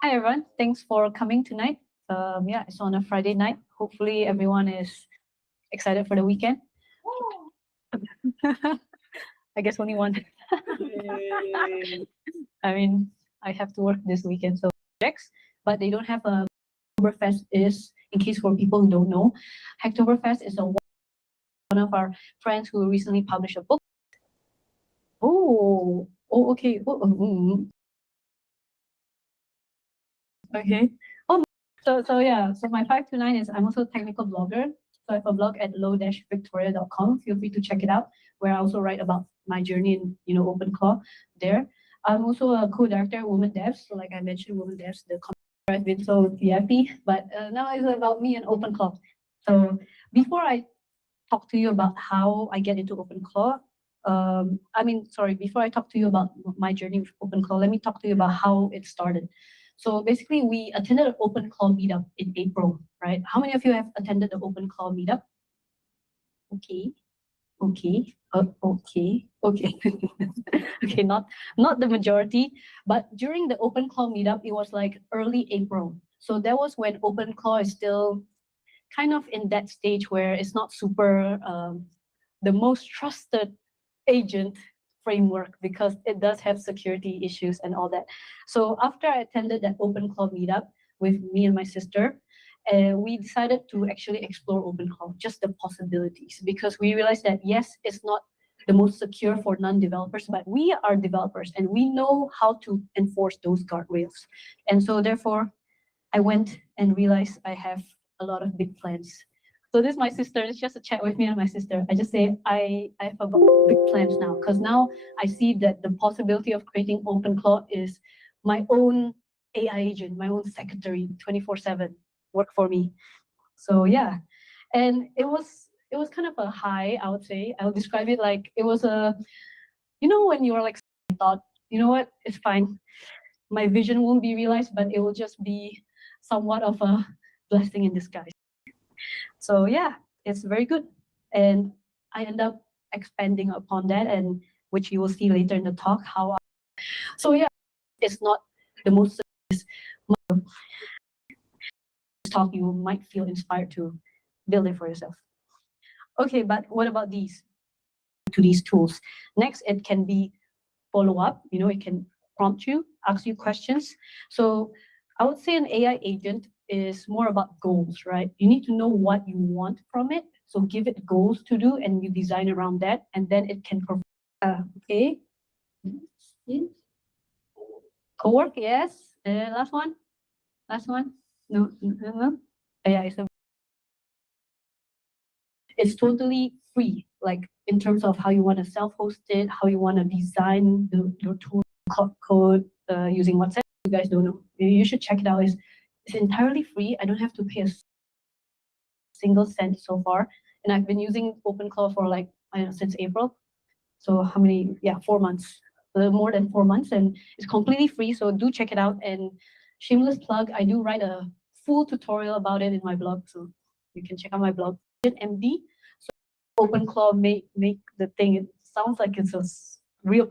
Hi everyone, thanks for coming tonight. Yeah, it's on a Friday night. Hopefully everyone is excited for the weekend. I guess only one. I mean, I have to work this weekend, so projects, but they don't have a Hacktoberfest is, in case for people who don't know, Hacktoberfest is one of our friends who recently published a book. Okay. Okay. Oh, so yeah. So my 529 is I'm also a technical blogger. So I have a blog at low-victoria.com. Feel free to check it out, where I also write about my journey in OpenClaw there. I'm also a co-director at Women Devs. So like I mentioned, Women Devs, the company I've been so happy. But now it's about me and OpenClaw. So before I talk to you about how I get into OpenClaw, sorry, before I talk to you about my journey with OpenClaw, let me talk to you about how it started. So basically, we attended an OpenClaw meetup in April, right? How many of you have attended the OpenClaw meetup? Okay, okay. Okay, not the majority, but during the OpenClaw meetup, it was like early April. So that was when OpenClaw is still kind of in that stage where it's not super the most trusted agent framework because it does have security issues and all that. So after I attended that OpenClaw meetup with me and my sister, we decided to actually explore OpenClaw, just the possibilities, because we realized that yes, it's not the most secure for non-developers, but we are developers and we know how to enforce those guardrails. And so therefore, I went and realized I have a lot of big plans. So this is my sister. It's just a chat with me and my sister. I just say I have a big plans now because now I see that the possibility of creating OpenClaw is my own AI agent, my own secretary, 24/7 work for me. So yeah, and it was kind of a high. I would say I would describe it like it was a when you are like thought what, it's fine, my vision won't be realized, but it will just be somewhat of a blessing in disguise. So yeah, it's very good. And I end up expanding upon that, and which you will see later in the talk. So yeah, it's not the most talk you might feel inspired to build it for yourself. Okay, but what about these tools? Next, it can be follow up. It can prompt you, ask you questions. So I would say an AI agent is more about goals, right? You need to know what you want from it. So give it goals to do and you design around that, and then it can perform. Okay. Yes. Co-work, yes. Last one. Last one. No, no, no. Yeah, it's totally free, like in terms of how you want to self-host it, how you want to design your tool code using WhatsApp. You guys don't know, you should check it out. It's entirely free. I don't have to pay a single cent so far, and I've been using OpenClaw for like, I don't know, since April. So how many? Yeah, 4 months, a little more than 4 months, and it's completely free. So do check it out. And shameless plug, I do write a full tutorial about it in my blog, so you can check out my blog. MD. OpenClaw make the thing. It sounds like it's a real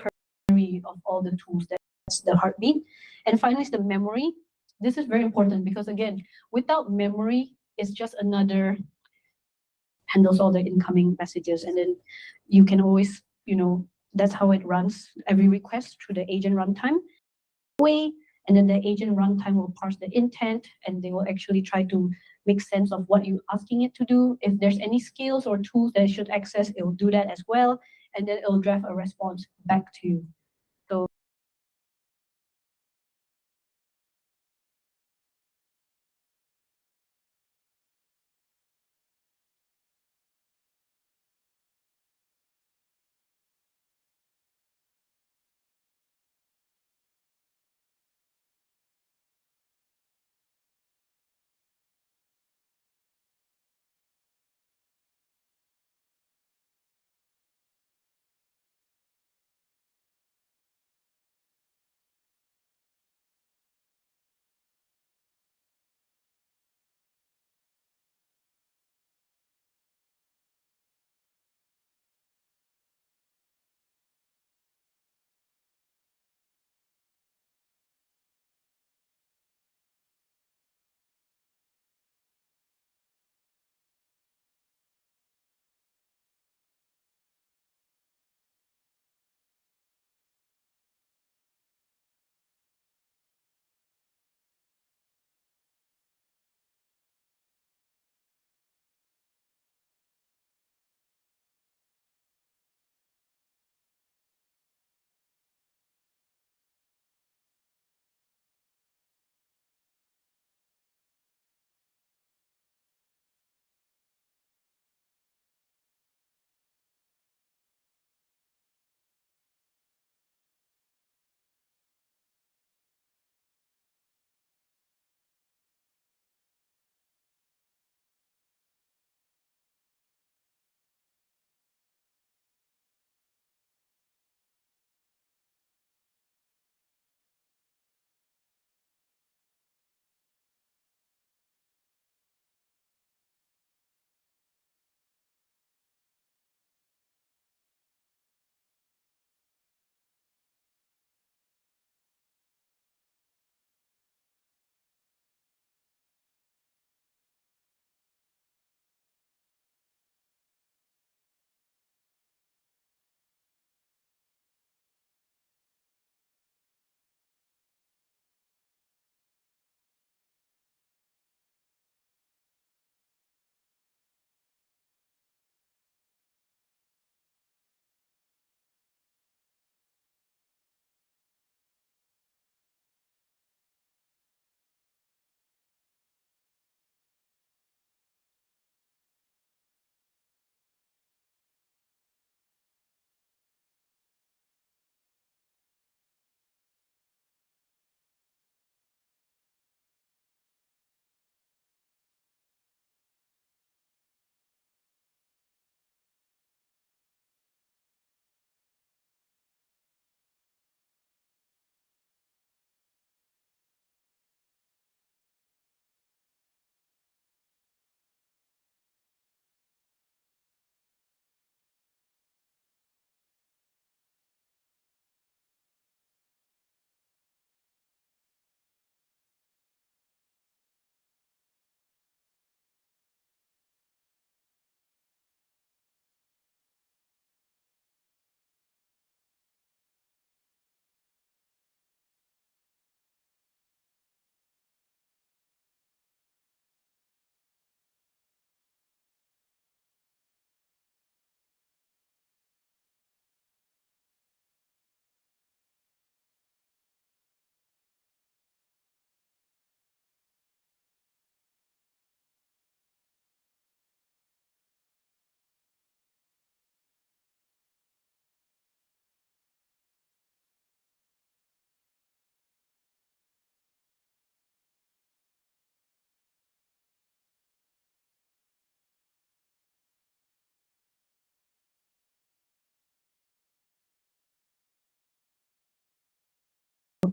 memory of all the tools. That's the heartbeat. And finally, is the memory. This is very important because again, without memory, it's just another handles all the incoming messages, and then you can always, that's how it runs every request through the agent runtime way. And then the agent runtime will parse the intent and they will actually try to make sense of what you're asking it to do. If there's any skills or tools that it should access, it will do that as well. And then it will draft a response back to you. So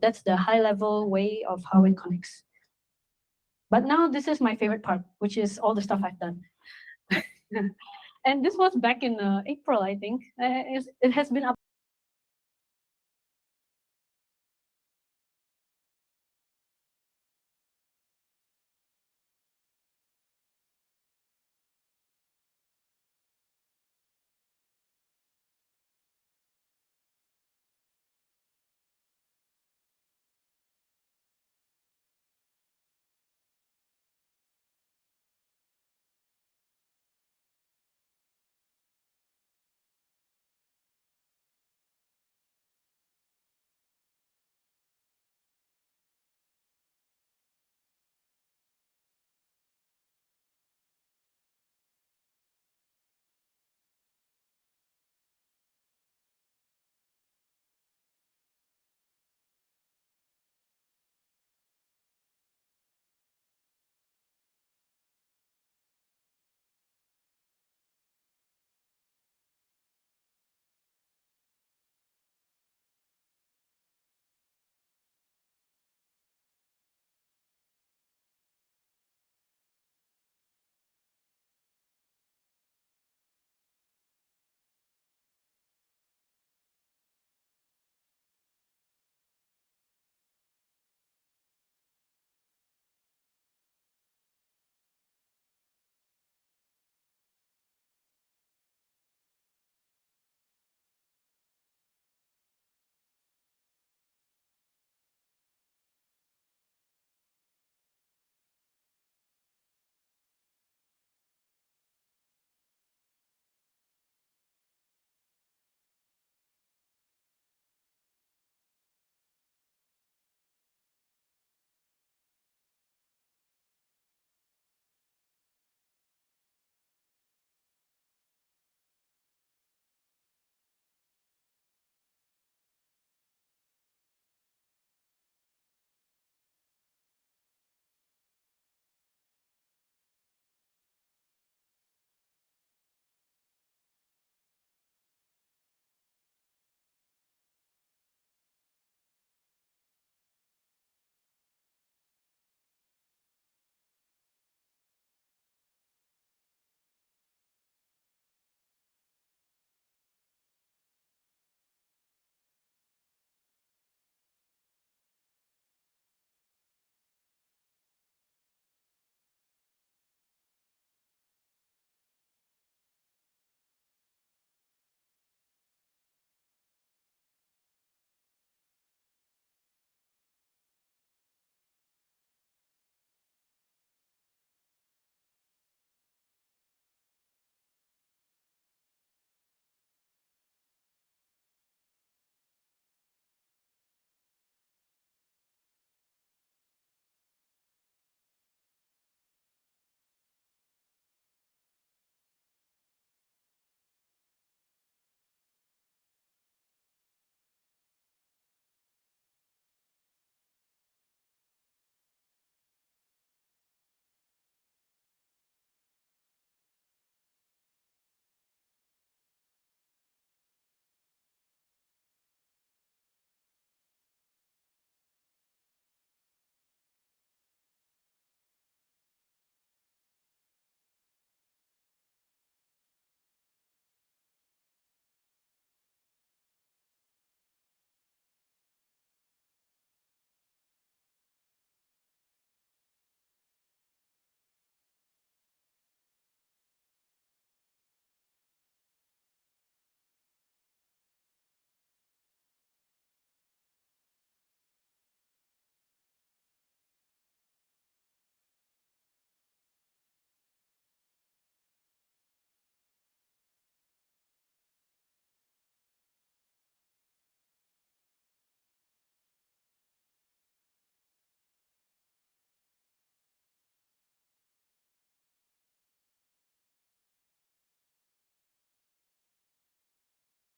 that's the high level way of how it connects. But now this is my favorite part, which is all the stuff I've done. And this was back in April, I think. It has been up.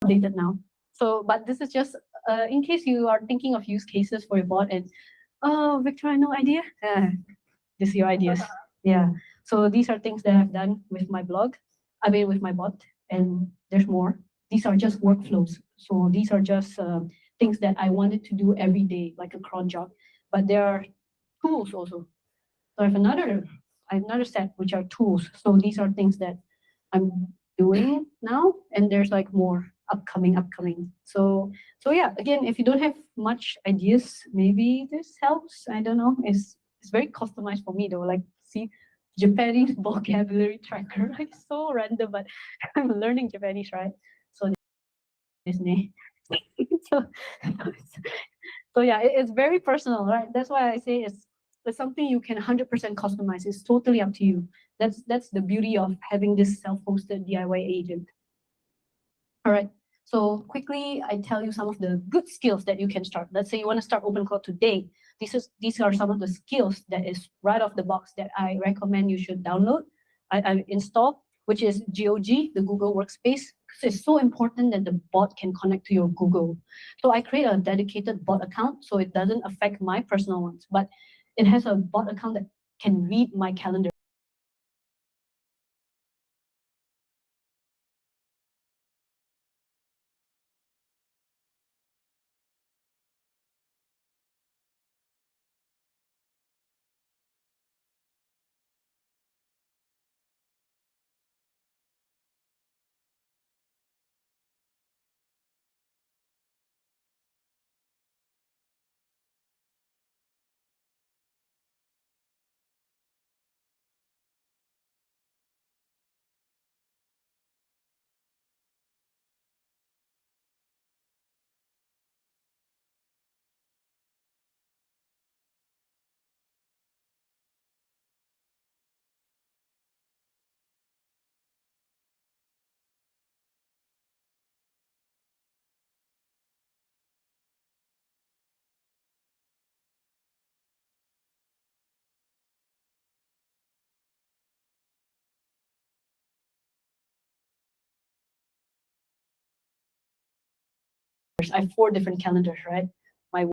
Updated now. So, but this is just in case you are thinking of use cases for your bot and, oh, Victor, no idea. This is your ideas. Yeah. So these are things that I've done with my blog. I mean, with my bot, and there's more. These are just workflows. So these are just things that I wanted to do every day, like a cron job. But there are tools also. So I have another set which are tools. So these are things that I'm doing now, and there's like more upcoming. So yeah, again, if you don't have much ideas, maybe this helps. I don't know. It's very customized for me though. Like see, Japanese vocabulary tracker. Like so random, but I'm learning Japanese, right? So this name. so, so yeah, it's very personal, right? That's why I say it's something you can 100% customize. It's totally up to you. That's the beauty of having this self-hosted DIY agent. All right. So quickly, I tell you some of the good skills that you can start. Let's say you want to start OpenCloud today. These are some of the skills that is right off the box that I recommend you should download. I install, which is GOG, the Google Workspace. Because it's so important that the bot can connect to your Google. So I create a dedicated bot account so it doesn't affect my personal ones, but it has a bot account that can read my calendar. I have 4 different calendars, right? My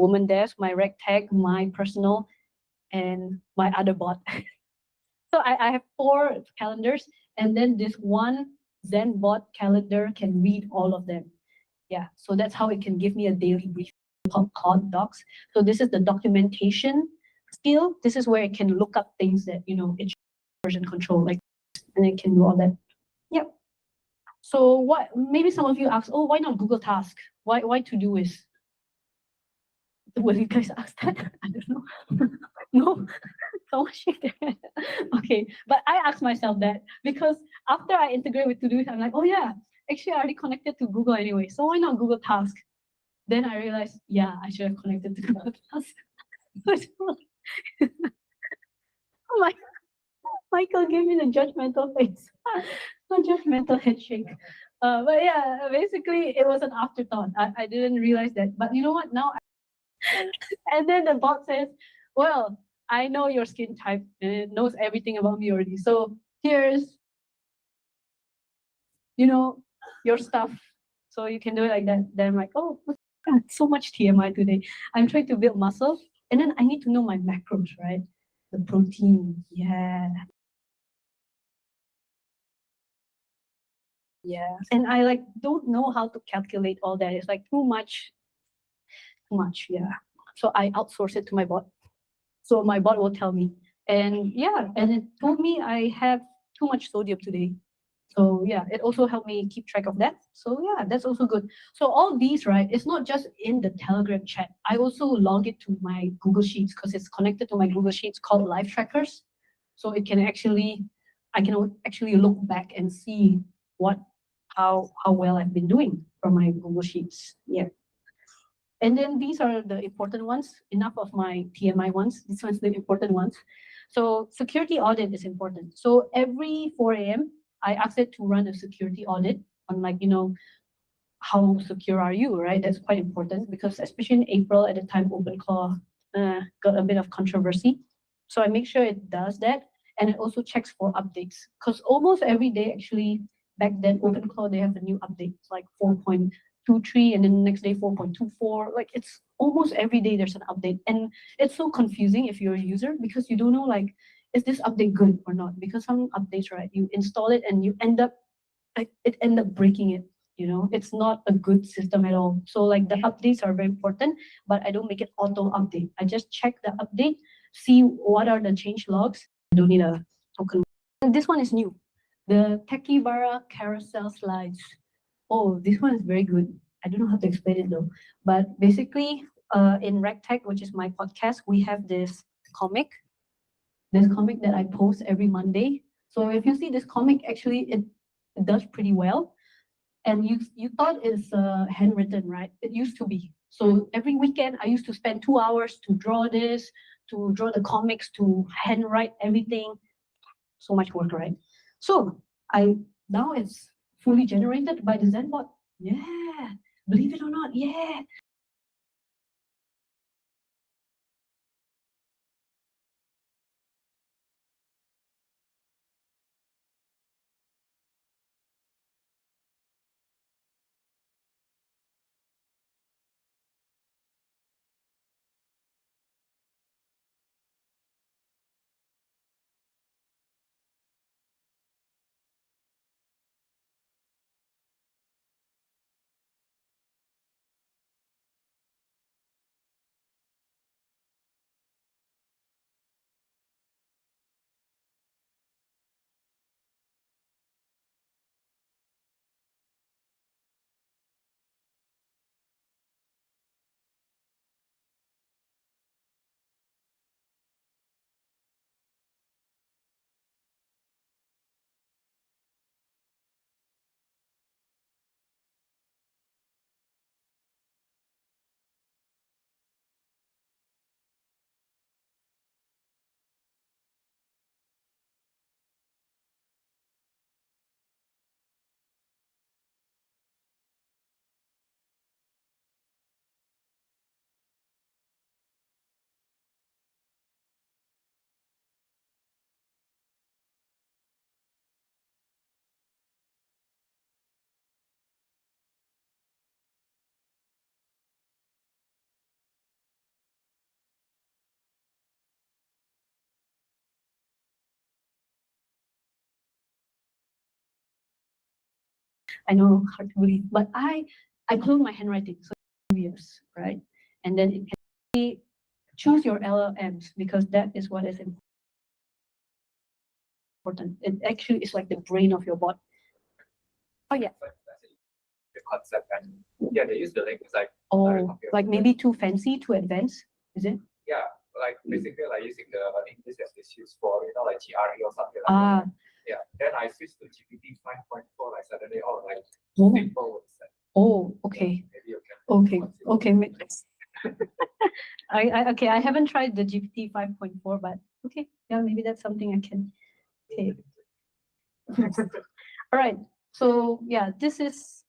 woman desk, my rec tag, my personal, and my other bot. So I have four calendars, and then this one Zen bot calendar can read all of them. Yeah, so that's how it can give me a daily brief called Cloud Docs. So this is the documentation skill. This is where it can look up things that it's version control, like, and it can do all that. Yep. So what? Maybe some of you ask, oh, why not Google Task? Why Todoist? Will you guys ask that? I don't know. No, someone shake their head. Okay, but I asked myself that because after I integrate with Todoist, I'm like, oh yeah, actually I already connected to Google anyway, so why not Google Task? Then I realized, yeah, I should have connected to Google Task. Oh my, Michael gave me the judgmental face, not judgmental headshake. But yeah, basically it was an afterthought. I didn't realize that. But you know what? Now, and then the bot says, well, I know your skin type and it knows everything about me already. So here's, your stuff. So you can do it like that. Then I'm like, oh, God, so much TMI today. I'm trying to build muscle. And then I need to know my macros, right? The protein. Yeah. Yeah. And I like don't know how to calculate all that. It's like too much. Yeah. So I outsource it to my bot. So my bot will tell me. And yeah, and it told me I have too much sodium today. So yeah, it also helped me keep track of that. So yeah, that's also good. So all these, right, it's not just in the Telegram chat. I also log it to my Google Sheets because it's connected to my Google Sheets called Live Trackers. So I can actually look back and see how well I've been doing from my Google Sheets. Yeah. And then these are the important ones. Enough of my TMI ones. This one's the important ones. So security audit is important. So every 4 a.m., I ask it to run a security audit on how secure are you, right? That's quite important because especially in April at the time OpenClaw got a bit of controversy. So I make sure it does that and it also checks for updates because almost every day actually back then OpenClaw they have a new update like 4.23 and then the next day 4.24. Like it's almost every day there's an update and it's so confusing if you're a user because you don't know like is this update good or not because some updates right you install it and you end up breaking it. It's not a good system at all. So like the updates are very important, but I don't make it auto update. I just check the update, see what are the change logs. I don't need a token. And this one is new, the Tekibara carousel slides. Oh, this one is very good. I don't know how to explain it though, but basically in RegTech, which is my podcast, we have this comic that I post every Monday. So if you see this comic, actually it does pretty well. And you thought it's handwritten, right? It used to be. So every weekend I used to spend 2 hours to draw this, to draw the comics, to handwrite everything. So much work, right? So I now it's fully generated by the ZenBot. Yeah, believe it or not, yeah. I know, hard to believe, but I cloned my handwriting, so 2 years, right? And then it can choose your LLMs because that is what is important. It actually is like the brain of your bot. Oh yeah. The concept and yeah, they use the link. It's like like maybe too fancy, too advanced, is it? Yeah, like basically like using the English as it's used for like GRE or something like that. Yeah. Then I switched to GPT 5.4 like suddenly like simple words. Okay. Maybe you can Okay. I haven't tried the GPT 5.4, but okay, yeah, maybe that's something I can. Okay. All right. So yeah, this is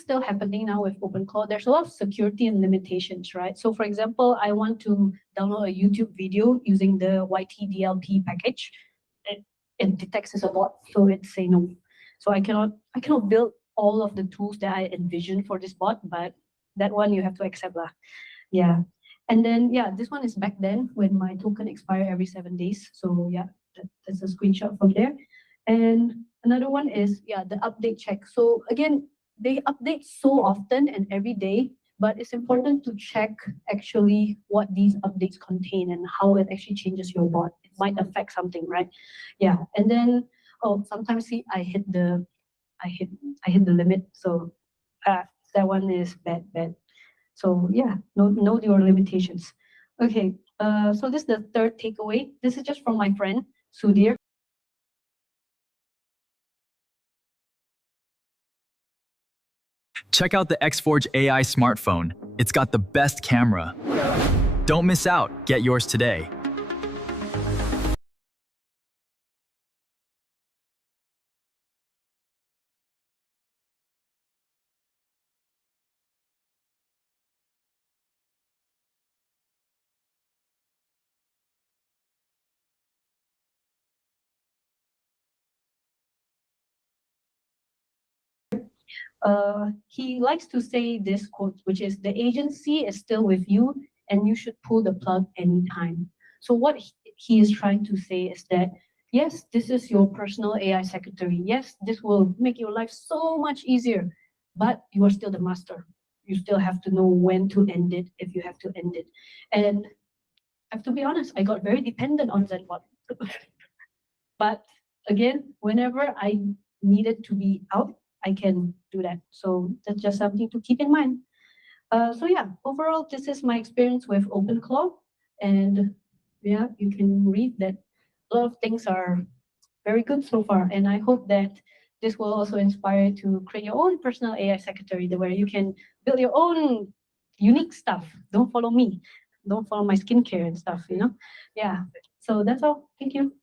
still happening now with OpenClaw. There's a lot of security and limitations, right? So for example, I want to download a YouTube video using the YTDLP package. It detects as a bot, so it say no. So I cannot build all of the tools that I envision for this bot, but that one you have to accept lah. Yeah. And then yeah, this one is back then when my token expire every 7 days. So yeah, that's a screenshot from there. And another one is yeah, the update check. So again, they update so often and every day, but it's important to check actually what these updates contain and how it actually changes your bot. It might affect something, right? Yeah. And then sometimes see I hit the limit. So that one is bad. So yeah, know your limitations. Okay, so this is the third takeaway. This is just from my friend Sudhir. Check out the Xforge AI smartphone. It's got the best camera. Don't miss out. Get yours today. He likes to say this quote, which is the agency is still with you and you should pull the plug anytime. So what he is trying to say is that, yes, this is your personal AI secretary. Yes, this will make your life so much easier, but you are still the master. You still have to know when to end it if you have to end it. And I have to be honest, I got very dependent on Zenbot. But again, whenever I needed to be out, I can do that. So that's just something to keep in mind. So yeah, overall, this is my experience with OpenClaw. And yeah, you can read that a lot of things are very good so far. And I hope that this will also inspire you to create your own personal AI secretary where you can build your own unique stuff. Don't follow me. Don't follow my skincare and stuff, Yeah. So that's all. Thank you.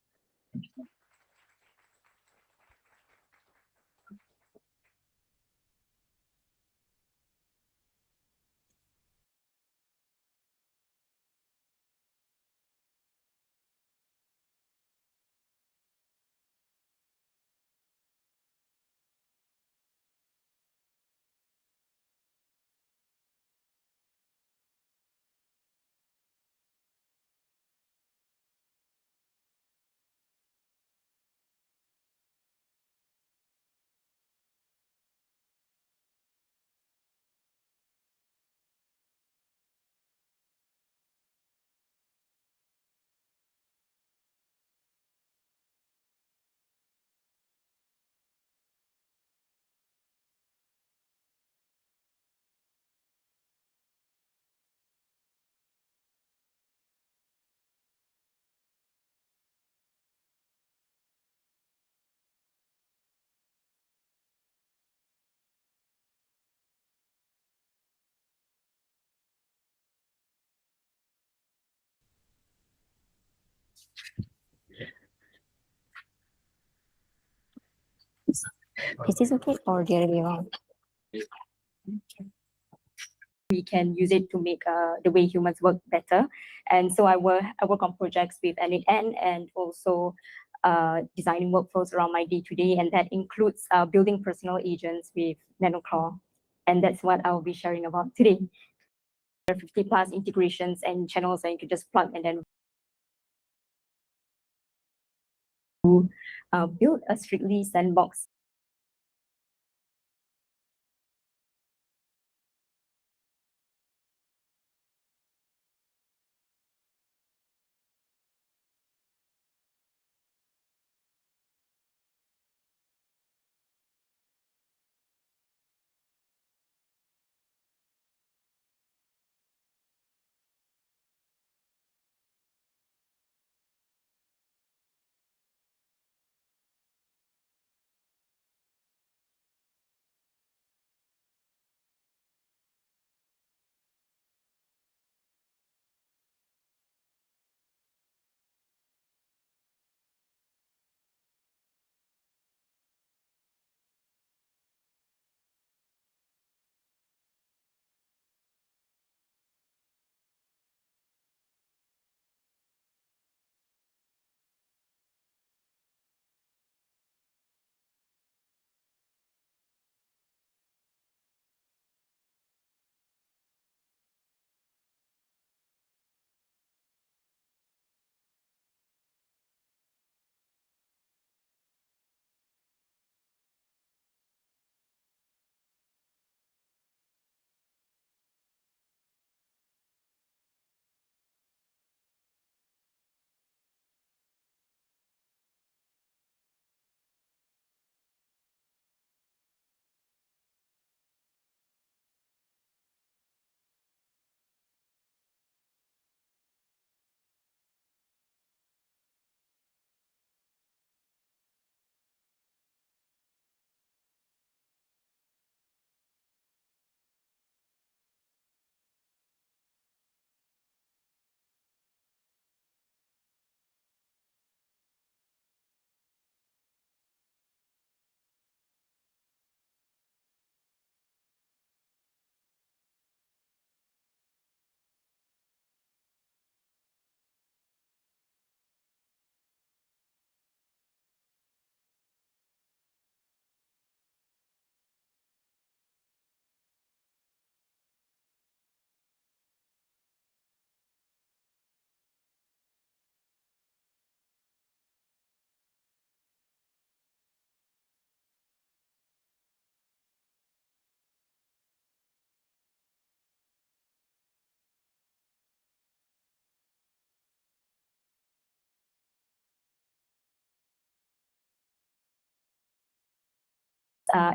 Is this okay or the other way around? We can use it to make the way humans work better. And so I work on projects with N8N and also designing workflows around my day-to-day, and that includes building personal agents with NanoClaw. And that's what I'll be sharing about today. There are 50 plus integrations and channels that you can just plug and then build a strictly sandbox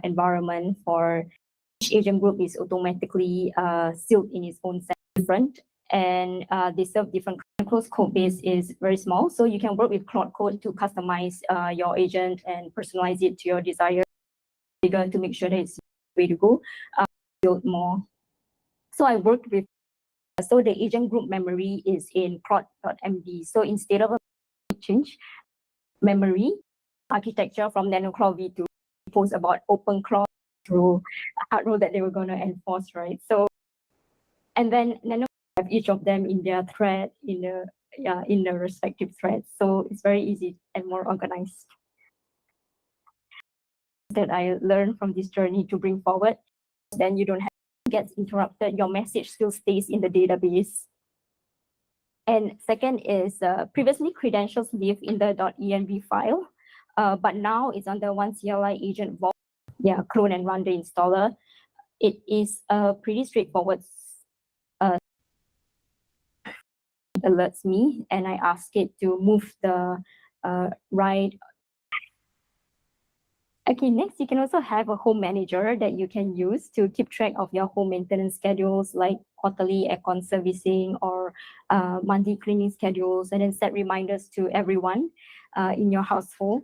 environment for each agent group is automatically sealed in its own different, and they serve different closed code base is very small, so you can work with Claude Code to customize your agent and personalize it to your desired figure to make sure that it's the way to go. Build more. So I worked with. So the agent group memory is in Claude.md. So instead of a change memory architecture from NanoClaw V2 post about open Claude through a hard rule that they were going to enforce, right? So, and then Nano have each of them in their thread in the respective threads. So it's very easy and more organized. That I learned from this journey to bring forward. Then you don't have to get interrupted. Your message still stays in the database. And second is previously credentials live in the .env file, but now it's under one CLI agent vault. Yeah, clone and run the installer. It is pretty straightforward. It alerts me and I ask it to move the right. Okay, next you can also have a home manager that you can use to keep track of your home maintenance schedules like quarterly aircon servicing or monthly cleaning schedules, and then set reminders to everyone in your household.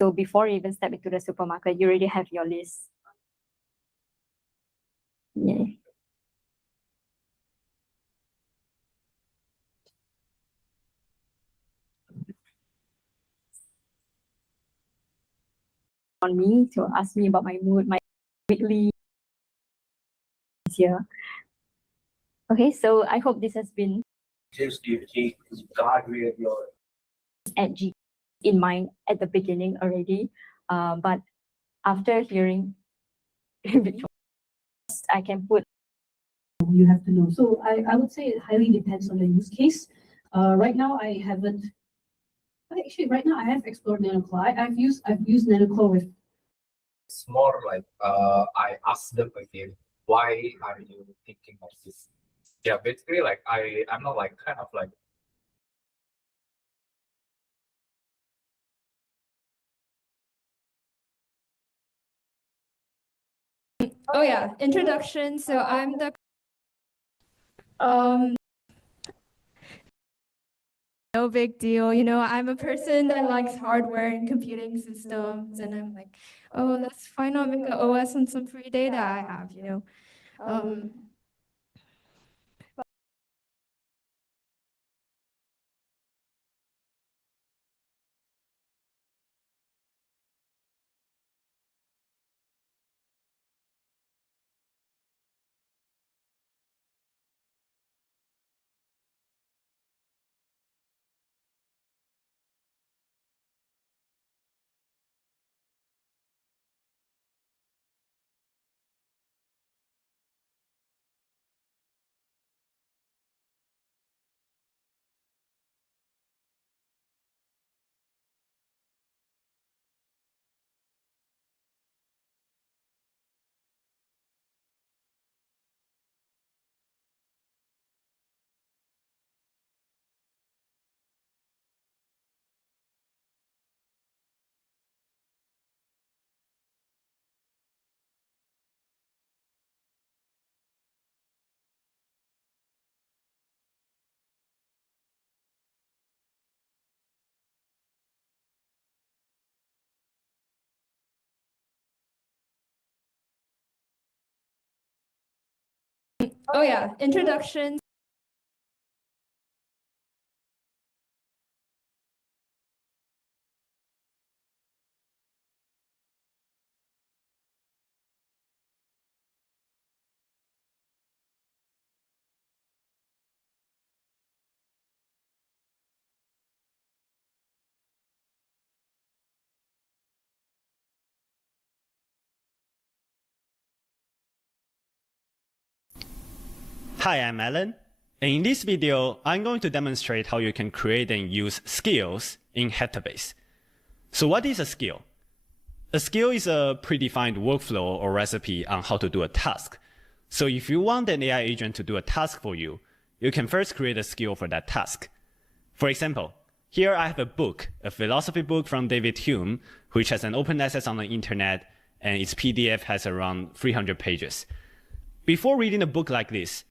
So before you even step into the supermarket, you already have your list. Yeah. On me to ask me about my mood, my weekly here. Okay, so I hope this has been at G in mind at the beginning already, but after hearing I can put you have to know. So I would say it highly depends on the use case. Right now I haven't. Actually, right now I have explored NanoClaw. I've used NanoClaw with. It's more like I ask them again, why are you thinking of this? Yeah, basically like I'm not like kind of like. Oh yeah, introduction. So I'm the no big deal. You know, I'm a person that likes hardware and computing systems, and I'm like, oh, let's why not make an OS on some free data I have, you know. Oh yeah, introduction. Hi, I'm Alan. And in this video, I'm going to demonstrate how you can create and use skills in Hectorbase. So what is a skill? A skill is a predefined workflow or recipe on how to do a task. So if you want an AI agent to do a task for you, you can first create a skill for that task. For example, here I have a book, a philosophy book from David Hume, which has an open access on the internet, and its PDF has around 300 pages. Before reading a book like this,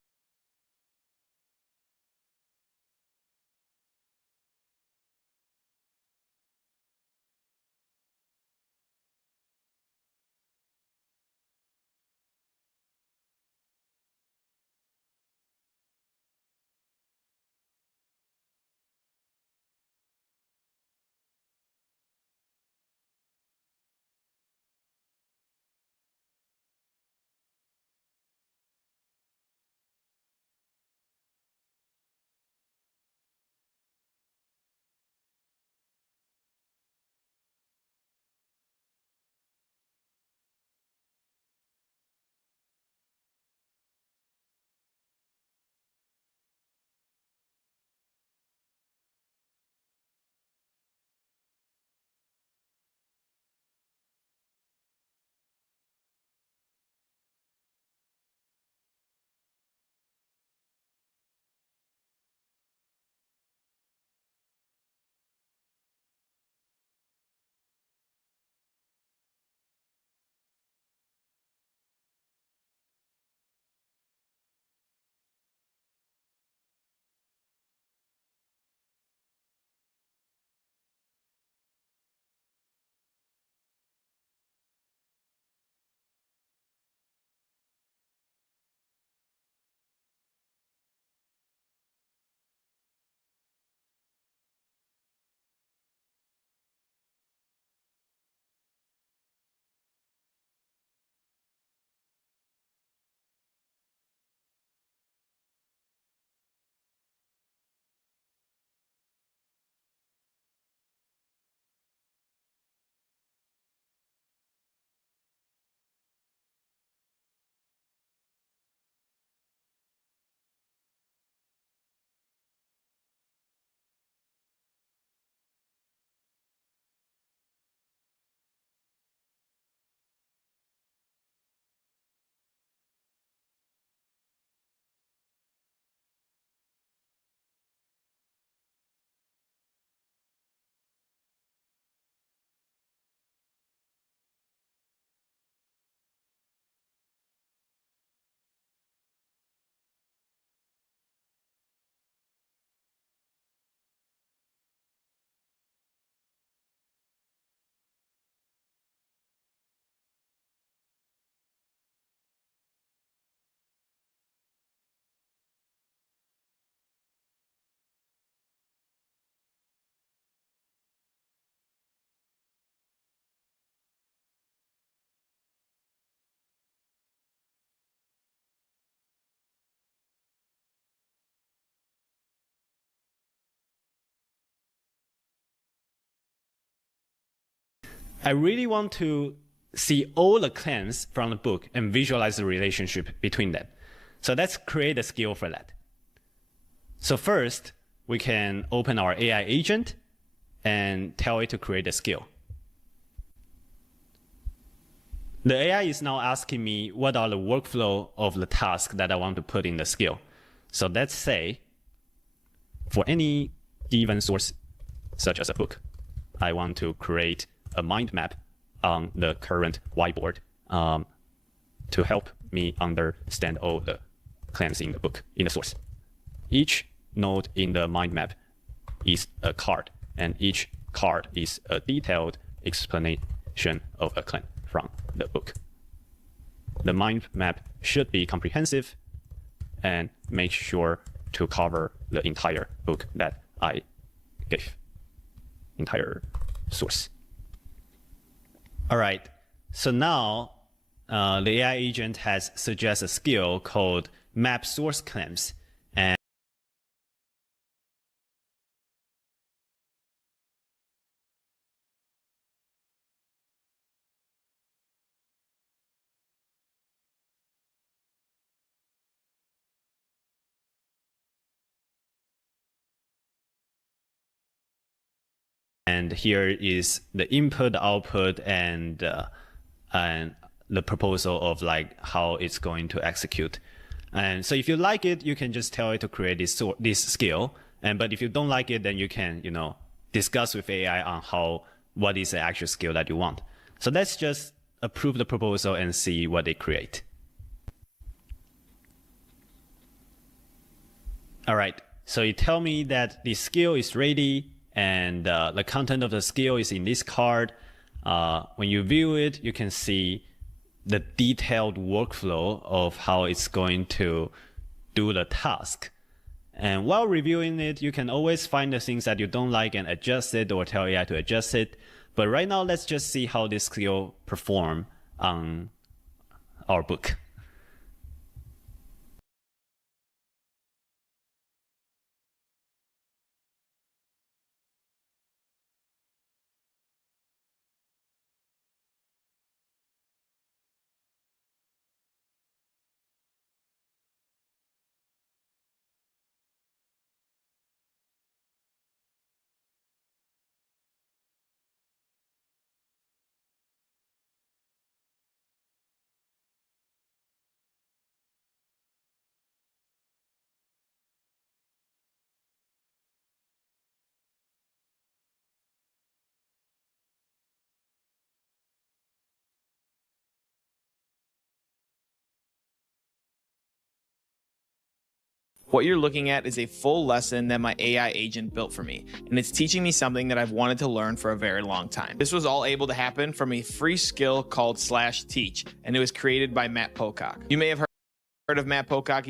I really want to see all the claims from the book and visualize the relationship between them. So let's create a skill for that. So first, we can open our AI agent and tell it to create a skill. The AI is now asking me what are the workflow of the task that I want to put in the skill. So let's say for any given source, such as a book, I want to create a mind map on the current whiteboard to help me understand all the claims in the book, in the source. Each node in the mind map is a card, and each card is a detailed explanation of a claim from the book. The mind map should be comprehensive and make sure to cover the entire book that I gave, entire source. All right, so now the AI agent has suggested a skill called map source claims. And here is the input, output, and the proposal of like how it's going to execute. And so if you like it, you can just tell it to create this skill. But if you don't like it, then you can discuss with AI on what is the actual skill that you want. So that's just approve the proposal and see what they create. All right, so you tell me that the skill is ready and the content of the skill is in this card. When you view it, you can see the detailed workflow of how it's going to do the task. And while reviewing it, you can always find the things that you don't like and adjust it or tell AI to adjust it. But right now, let's just see how this skill perform on our book. What you're looking at is a full lesson that my AI agent built for me, and it's teaching me something that I've wanted to learn for a very long time. This was all able to happen from a free skill called /teach, and it was created by Matt Pocock. You may have heard of Matt Pocock.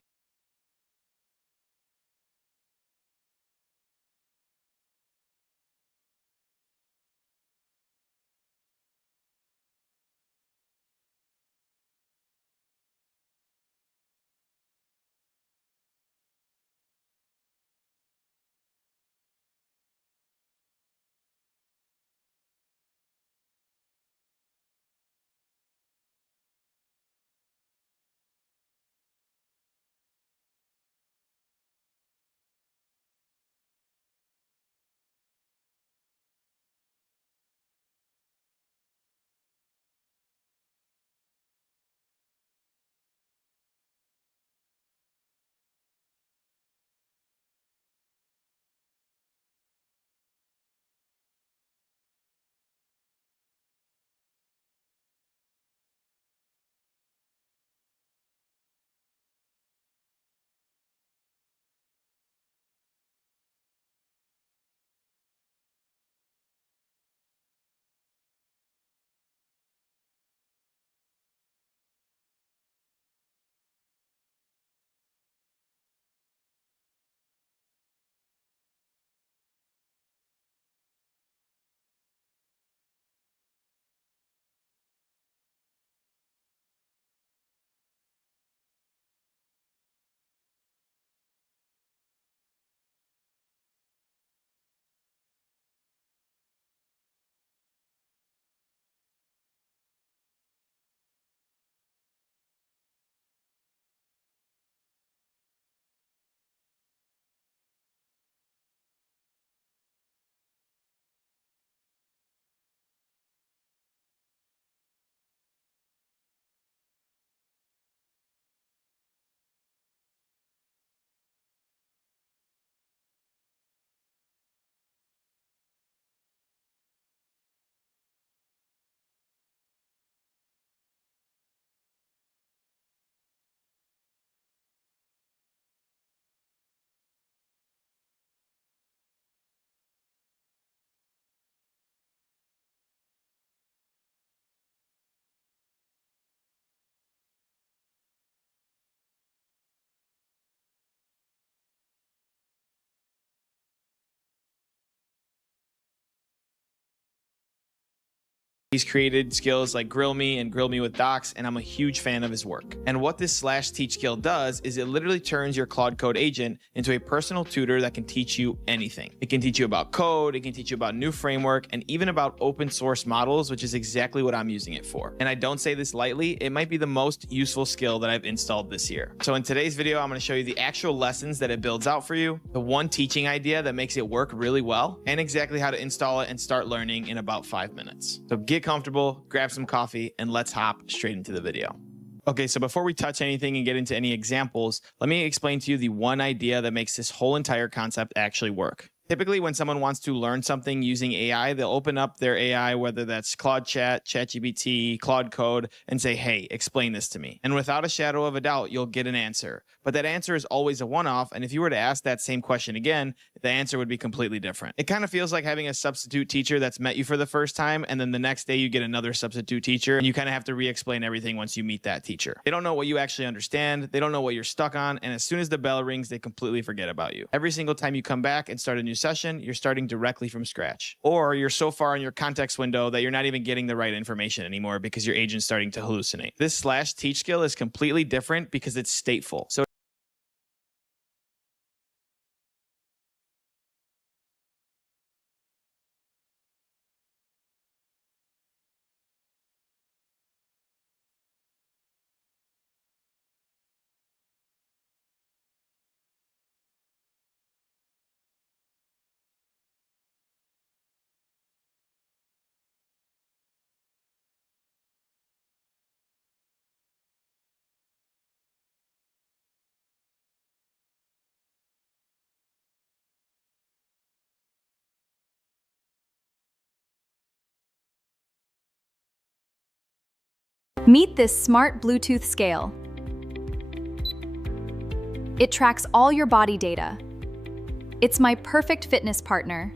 He's created skills like Grill Me and Grill Me with Docs, and I'm a huge fan of his work. And what this /teach skill does is it literally turns your Claude Code agent into a personal tutor that can teach you anything. It can teach you about code, it can teach you about new framework, and even about open source models, which is exactly what I'm using it for. And I don't say this lightly, it might be the most useful skill that I've installed this year. So in today's video, I'm going to show you the actual lessons that it builds out for you, the one teaching idea that makes it work really well, and exactly how to install it and start learning in about 5 minutes. So get comfortable, grab some coffee, and let's hop straight into the video. Okay, so before we touch anything and get into any examples, let me explain to you the one idea that makes this whole entire concept actually work. Typically, when someone wants to learn something using AI, they'll open up their AI, whether that's Claude Chat, ChatGPT, Claude Code, and say, hey, explain this to me. And without a shadow of a doubt, you'll get an answer. But that answer is always a one-off, and if you were to ask that same question again, the answer would be completely different. It kind of feels like having a substitute teacher that's met you for the first time, and then the next day you get another substitute teacher, and you kind of have to re-explain everything once you meet that teacher. They don't know what you actually understand, they don't know what you're stuck on, and as soon as the bell rings, they completely forget about you. Every single time you come back and start a new session, you're starting directly from scratch. Or you're so far in your context window that you're not even getting the right information anymore because your agent's starting to hallucinate. This /teach skill is completely different because it's stateful. So Meet this smart Bluetooth scale. It tracks all your body data. It's my perfect fitness partner.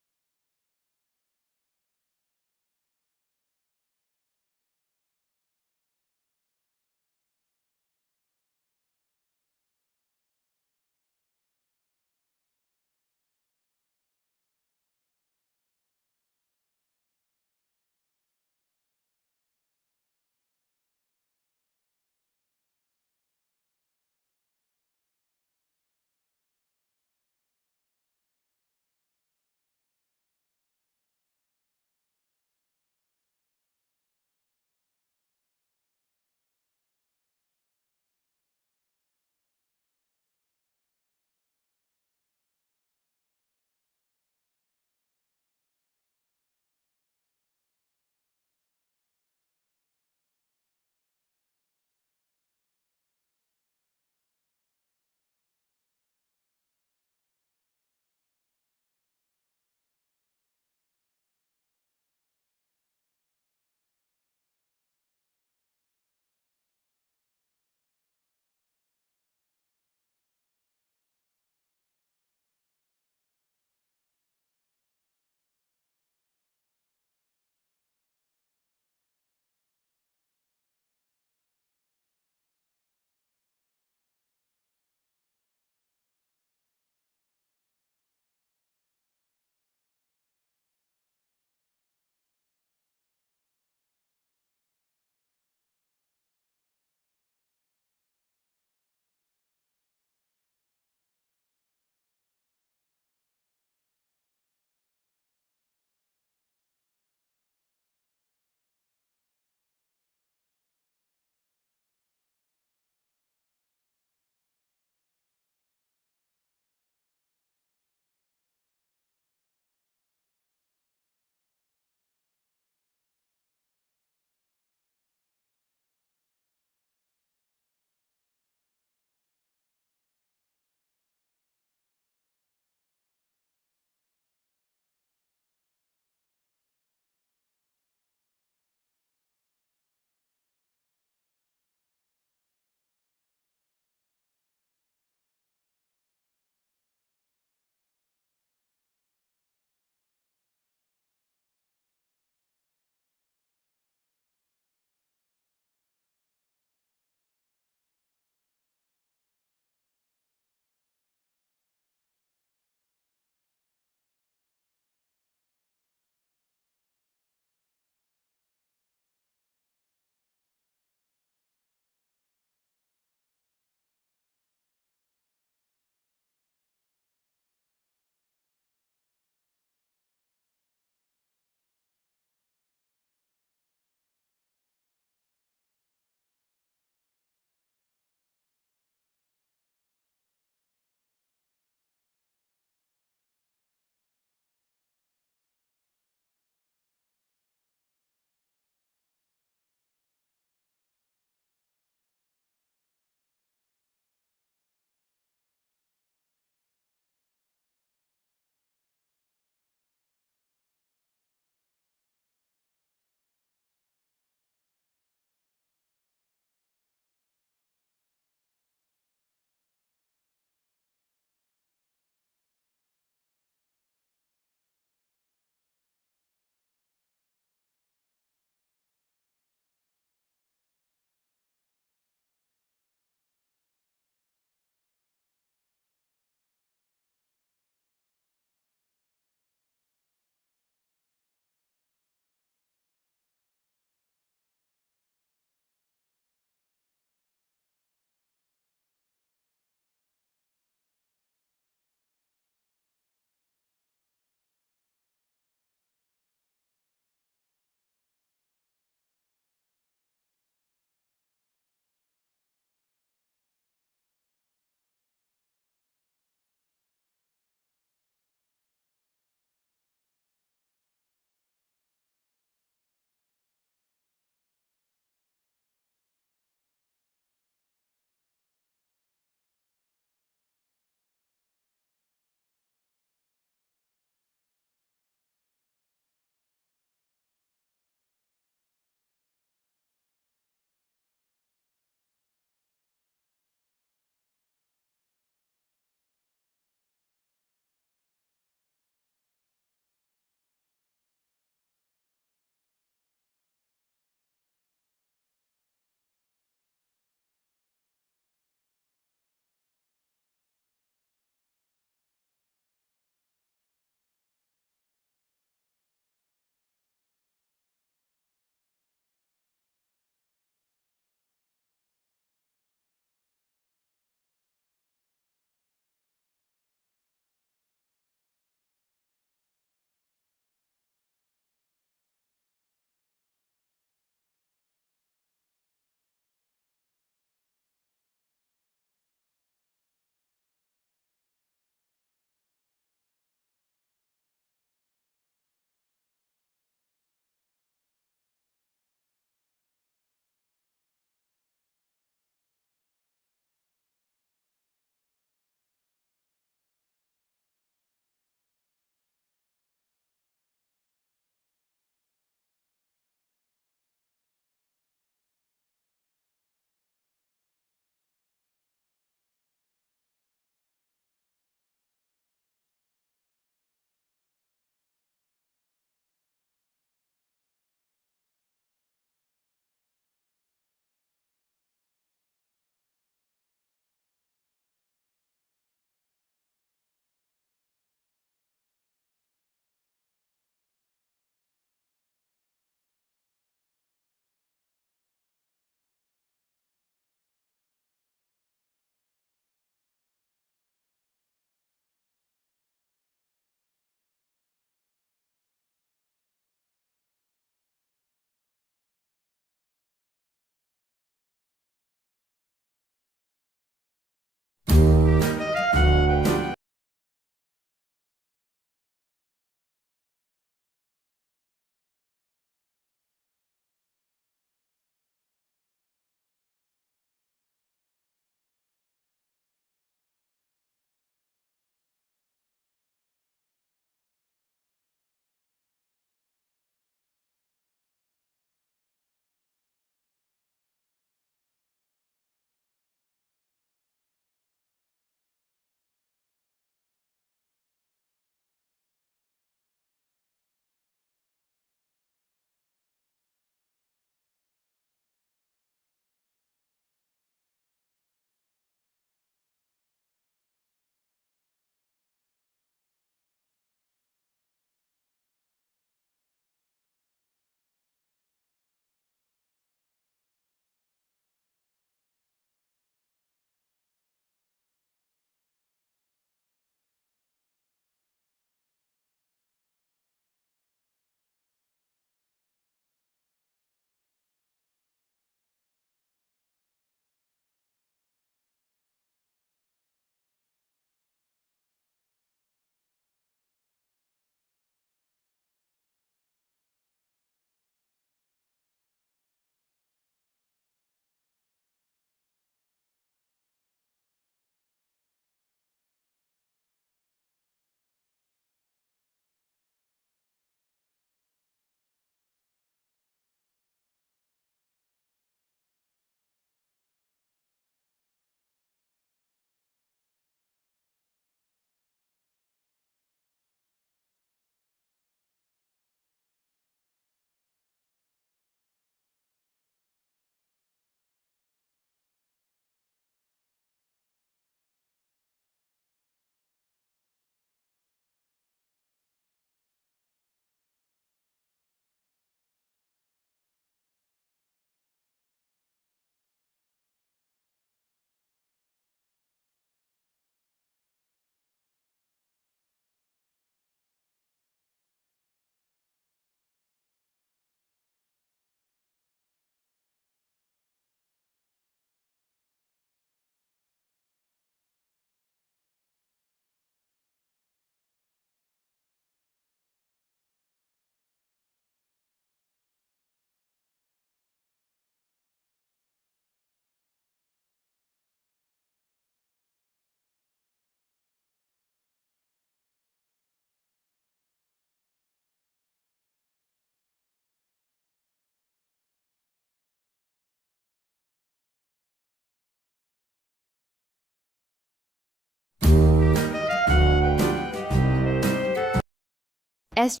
S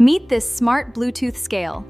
Meet this smart Bluetooth scale.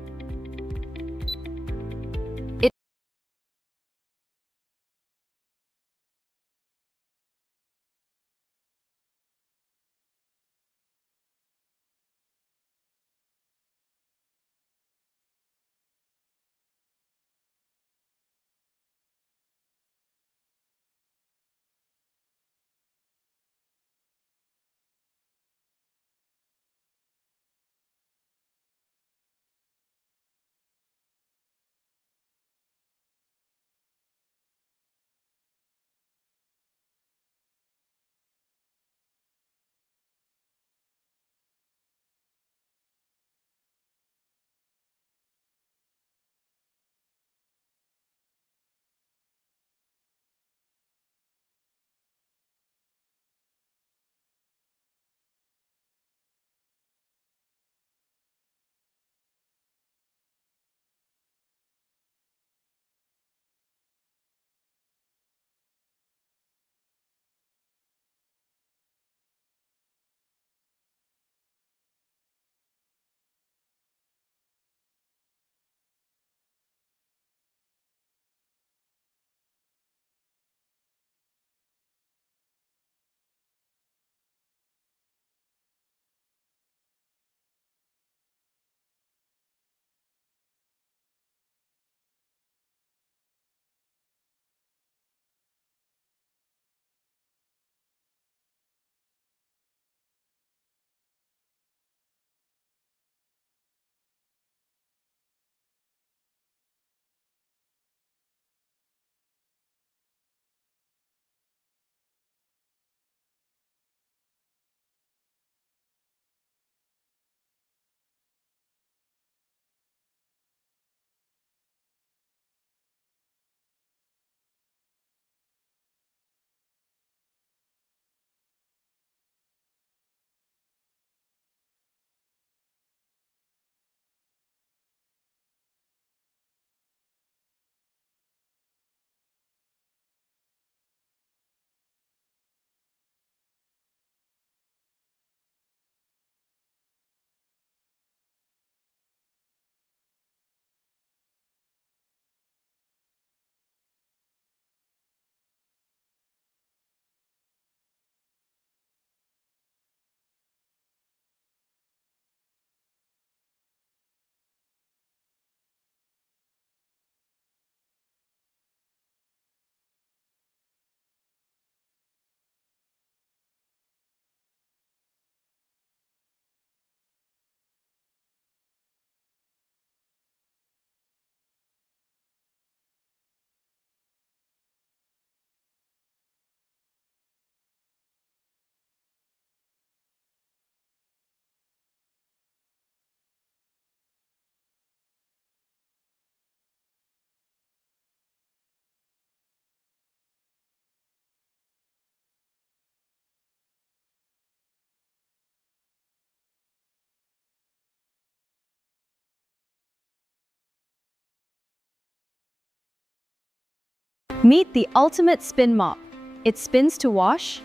Meet the ultimate spin mop. It spins to wash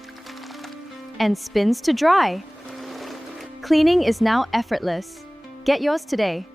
and spins to dry. Cleaning is now effortless. Get yours today.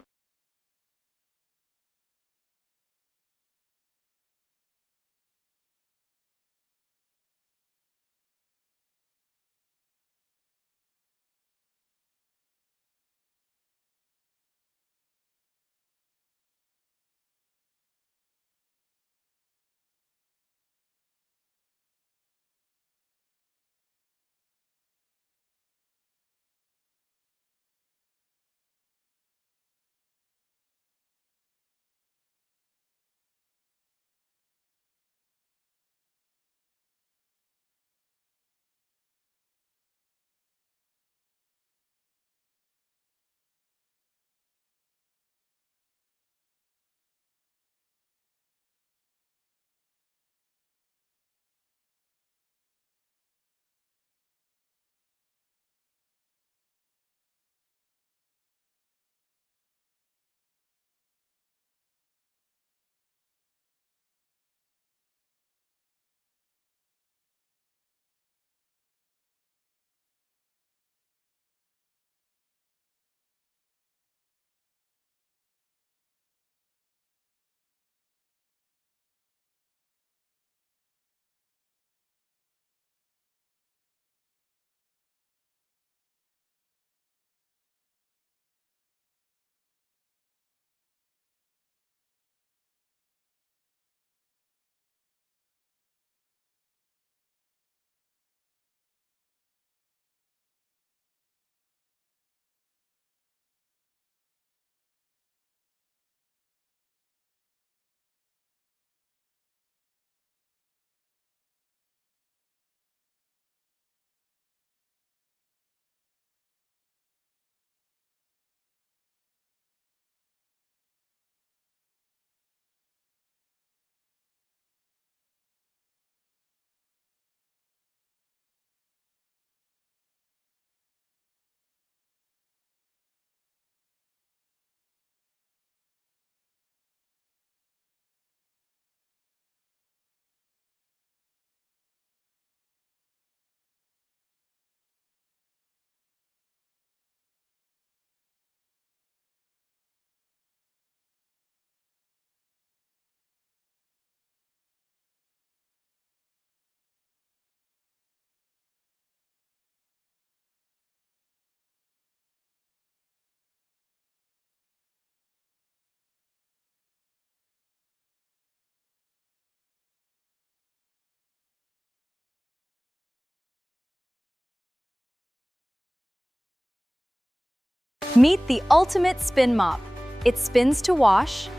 Meet the ultimate spin mop. It spins to wash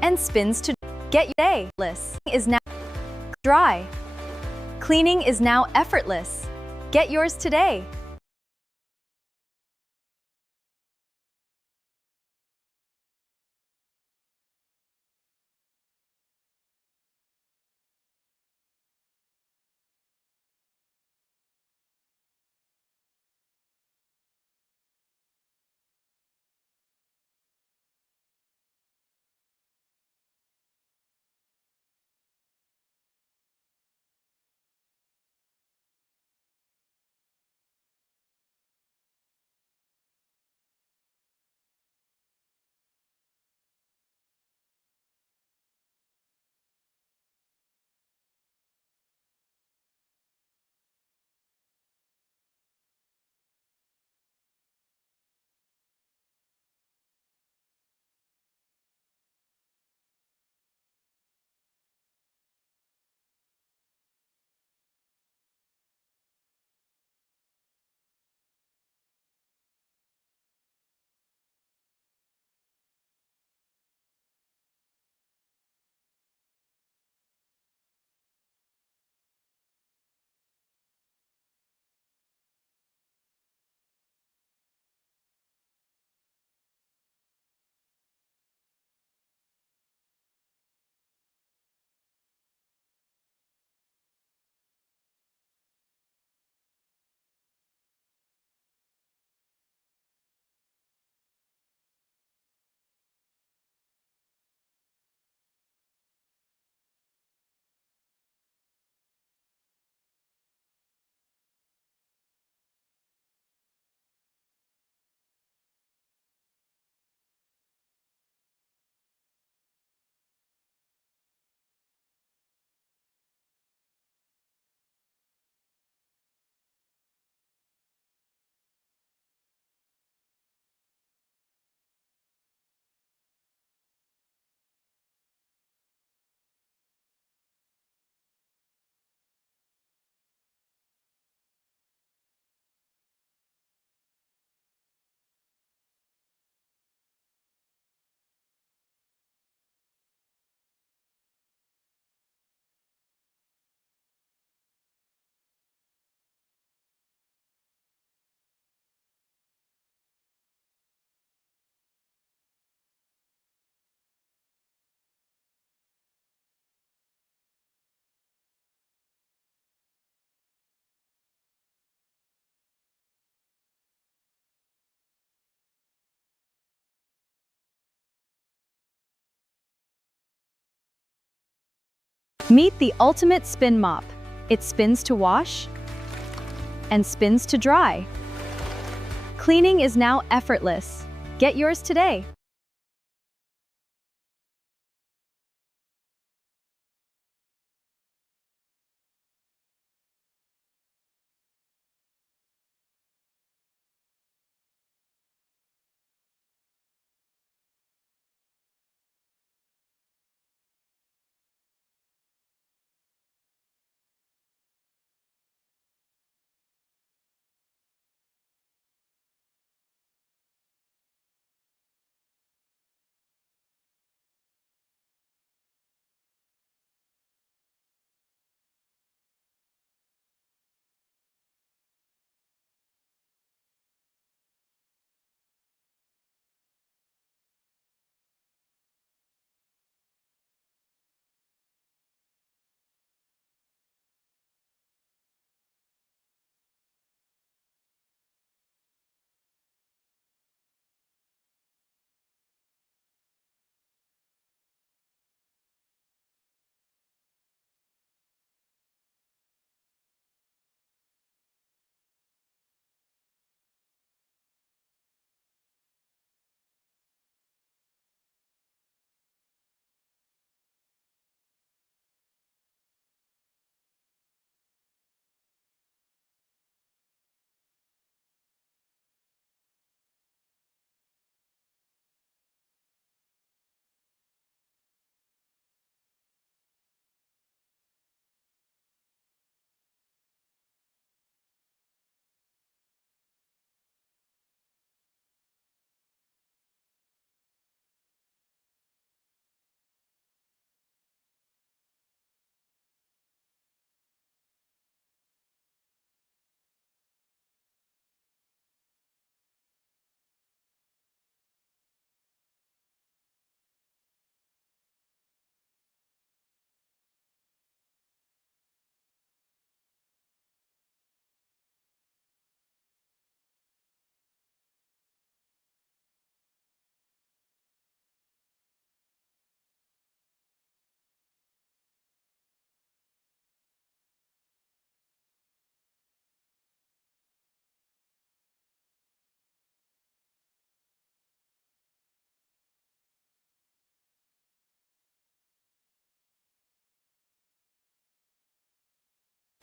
and spins to get your day. Is now dry. Cleaning is now effortless. Get yours today. Meet the ultimate spin mop. It spins to wash and spins to dry. Cleaning is now effortless. Get yours today.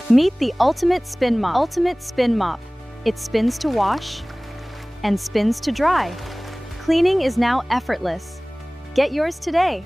Meet the ultimate spin mop. Ultimate spin mop. It spins to wash and spins to dry. Cleaning is now effortless. Get yours today.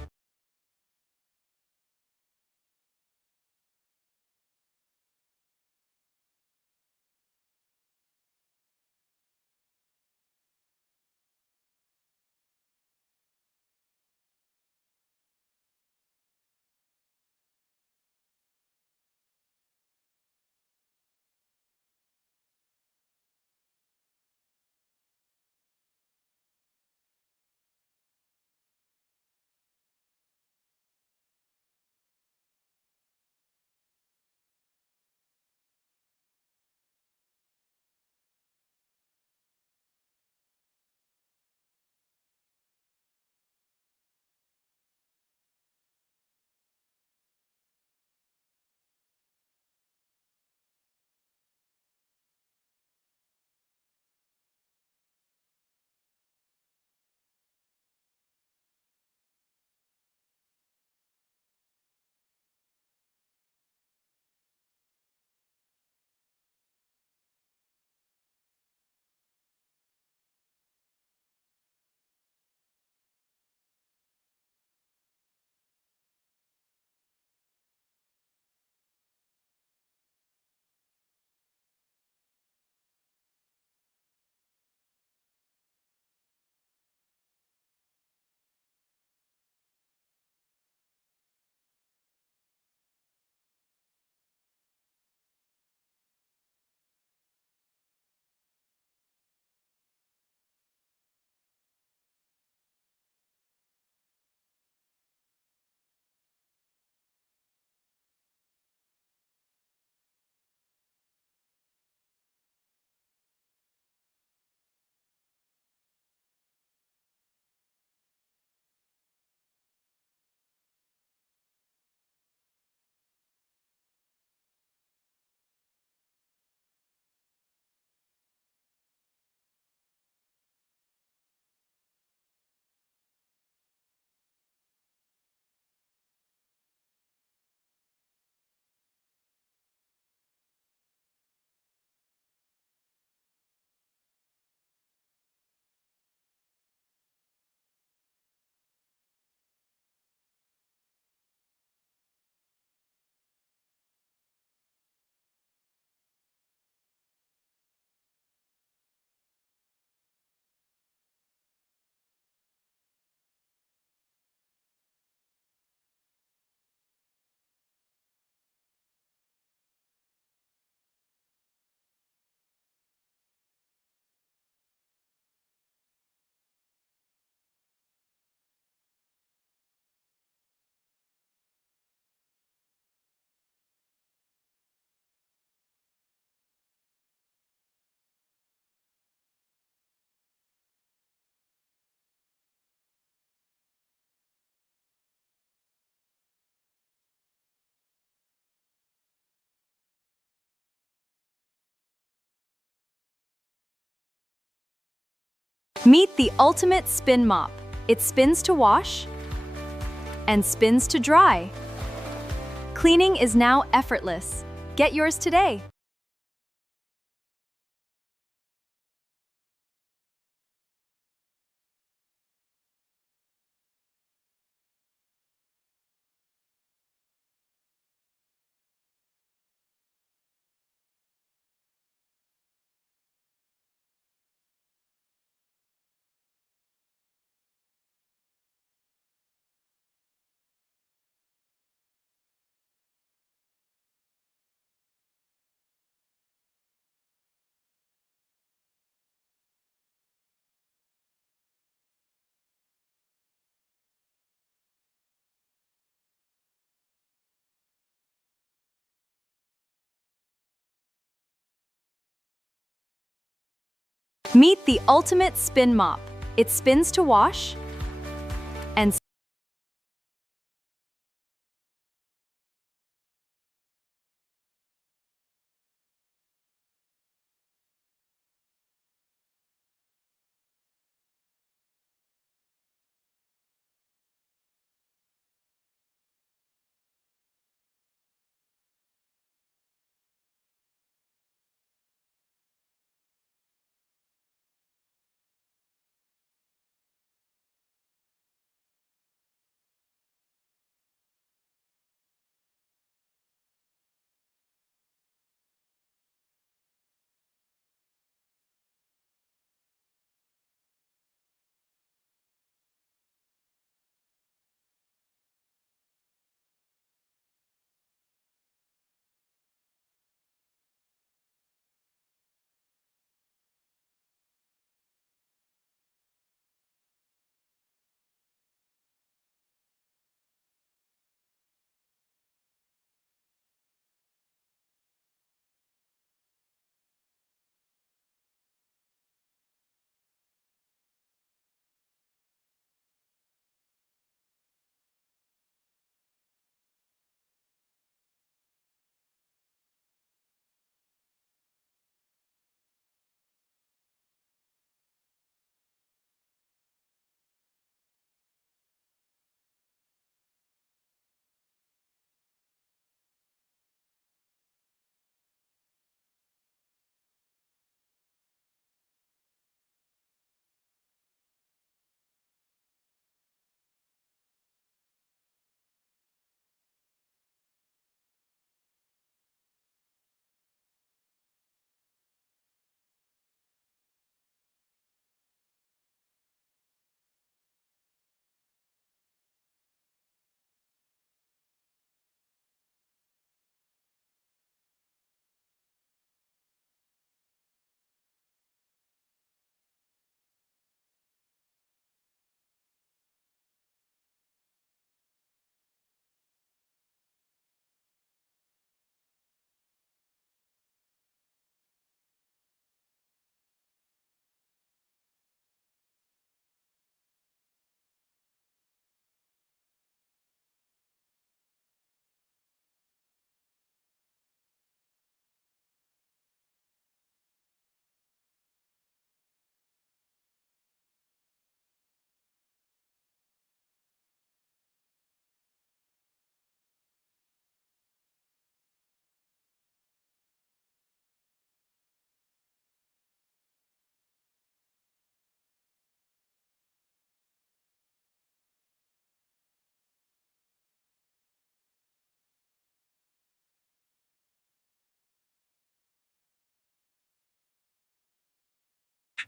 Meet the ultimate spin mop. It spins to wash and spins to dry. Cleaning is now effortless. Get yours today. Meet the ultimate spin mop. It spins to wash and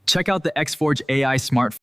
Check out the Xforge AI smartphone.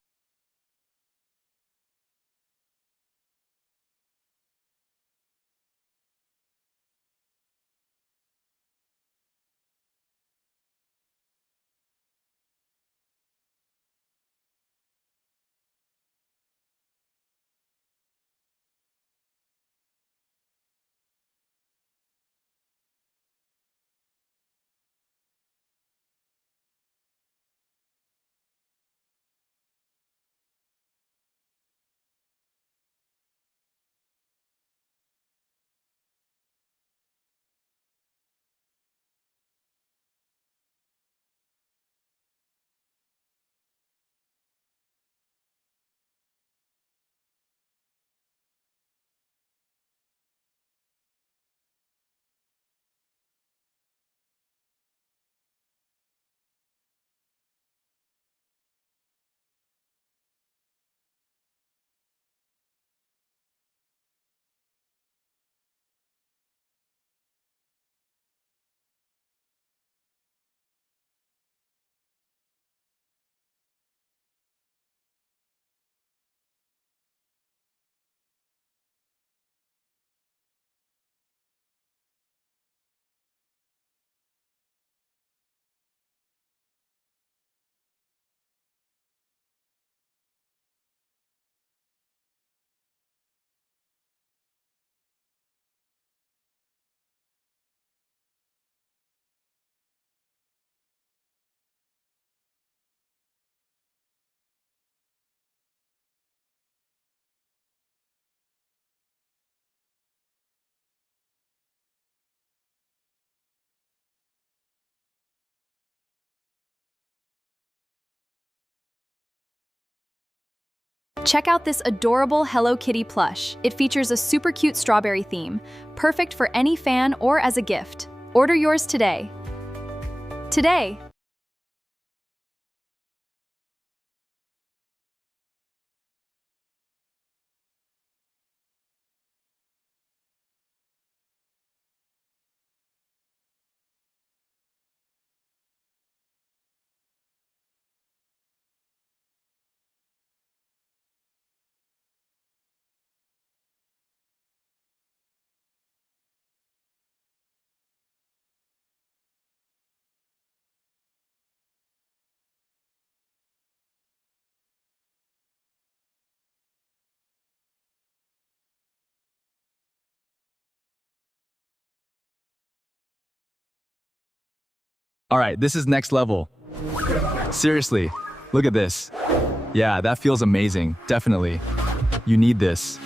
Check out this adorable Hello Kitty plush. It features a super cute strawberry theme, perfect for any fan or as a gift. Order yours today. Today! All right, this is next level. Seriously, look at this. Yeah, that feels amazing, definitely. You need this.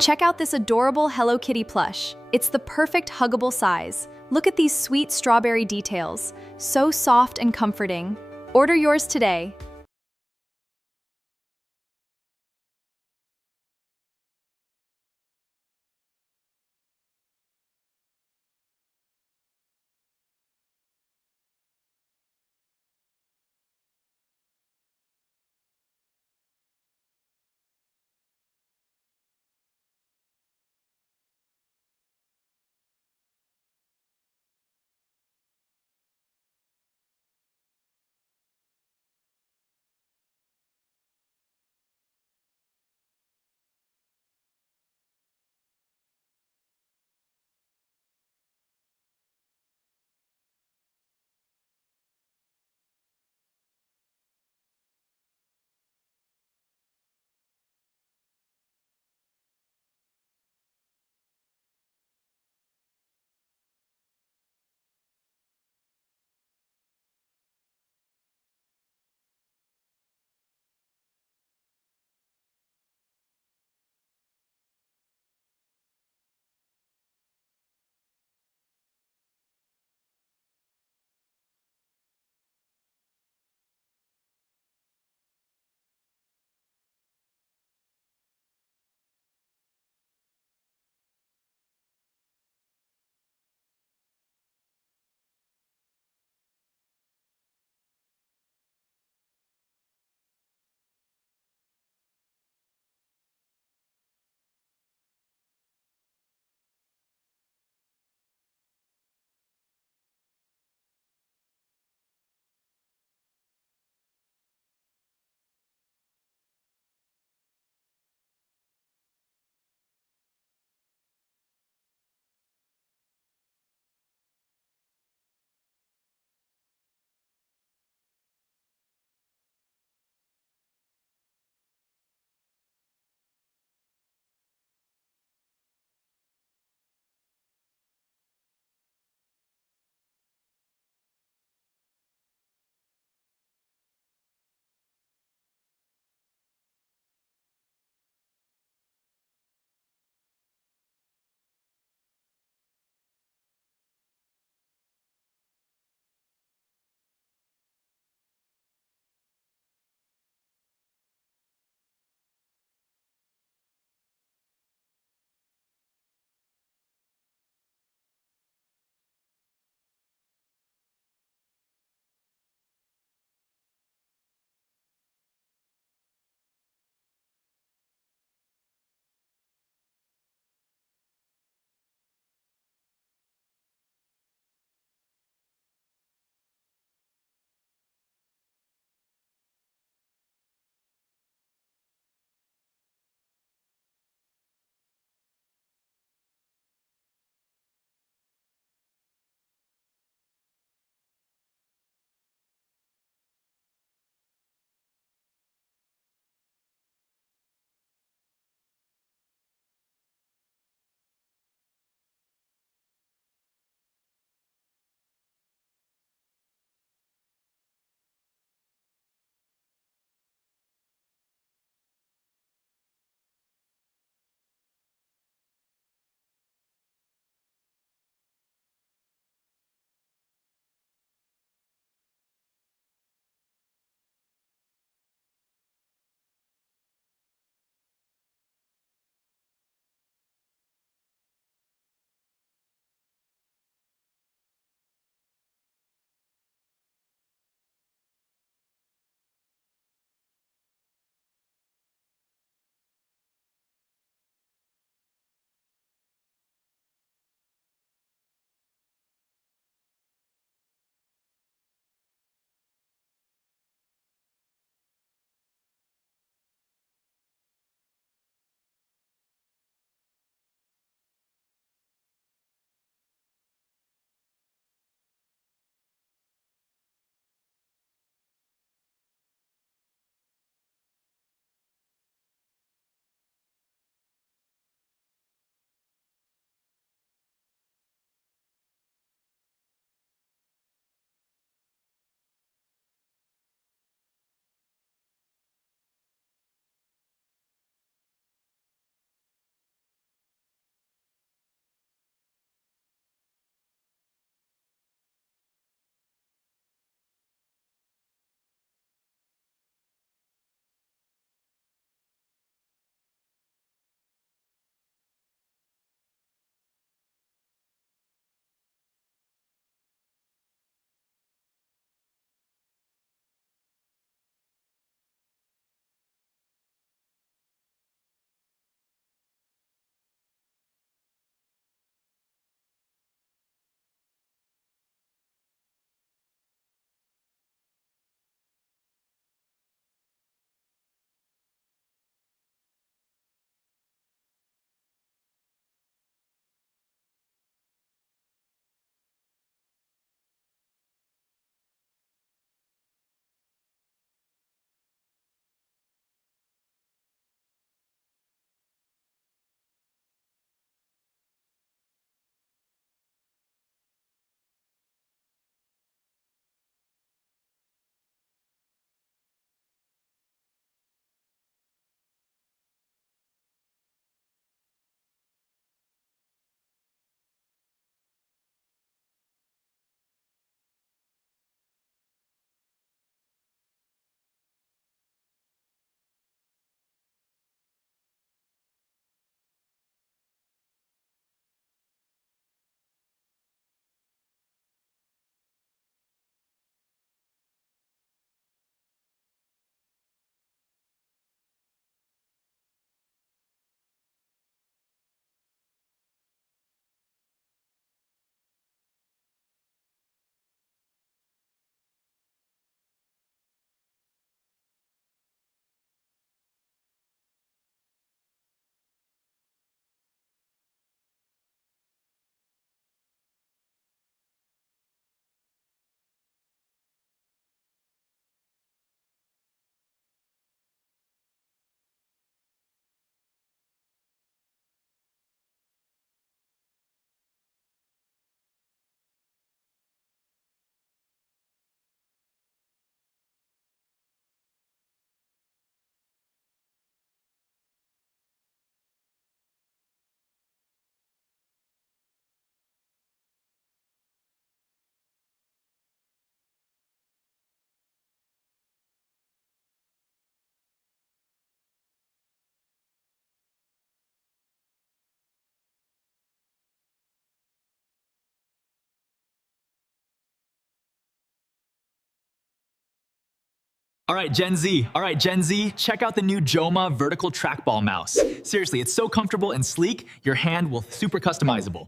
Check out this adorable Hello Kitty plush. It's the perfect huggable size. Look at these sweet strawberry details. So soft and comforting. Order yours today. All right, Gen Z. All right, Gen Z, check out the new Joma vertical trackball mouse. Seriously, it's so comfortable and sleek, your hand will super customizable.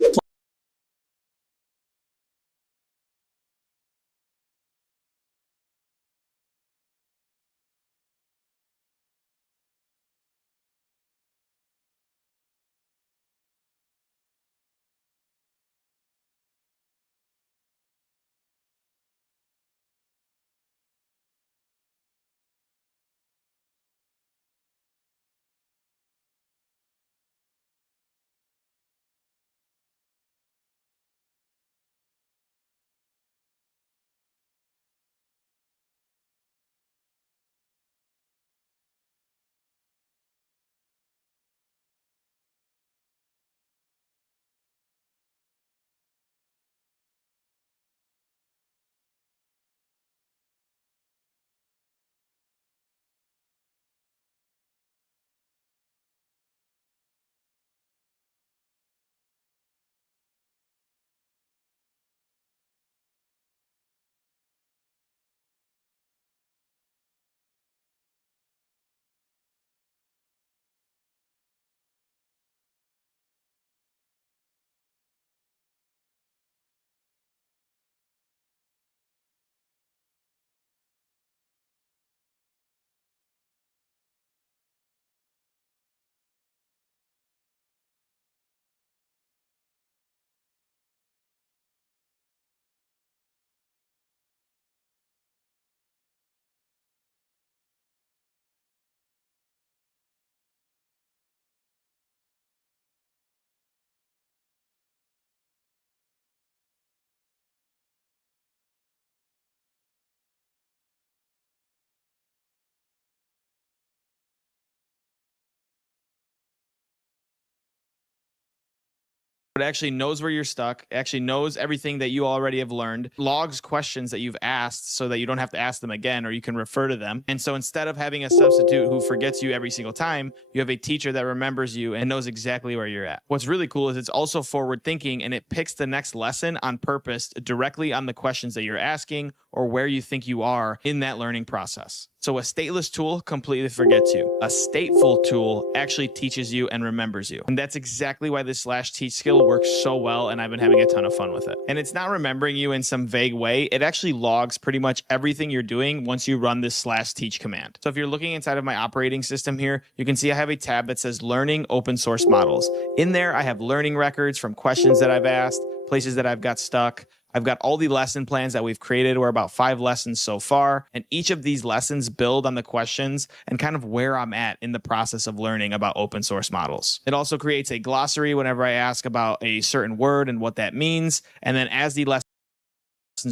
It actually knows where you're stuck, it actually knows everything that you already have learned, logs questions that you've asked so that you don't have to ask them again, or you can refer to them. And so instead of having a substitute who forgets you every single time, you have a teacher that remembers you and knows exactly where you're at. What's really cool is it's also forward thinking, and it picks the next lesson on purpose directly on the questions that you're asking or where you think you are in that learning process. So a stateless tool completely forgets you. A stateful tool actually teaches you and remembers you. And that's exactly why this /teach skill works so well, and I've been having a ton of fun with it. And it's not remembering you in some vague way. It actually logs pretty much everything you're doing once you run this /teach command. So if you're looking inside of my operating system here, you can see I have a tab that says Learning Open Source Models. In there, I have learning records from questions that I've asked, places that I've got stuck. I've got all the lesson plans that we've created. We're about 5 lessons so far. And each of these lessons build on the questions and kind of where I'm at in the process of learning about open source models. It also creates a glossary whenever I ask about a certain word and what that means. And then as the lessons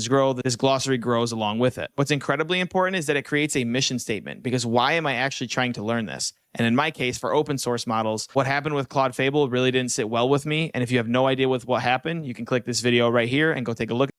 grow, this glossary grows along with it. What's incredibly important is that it creates a mission statement, because why am I actually trying to learn this? And in my case, for open source models, what happened with Claude Fable really didn't sit well with me. And if you have no idea with what happened, you can click this video right here and go take a look.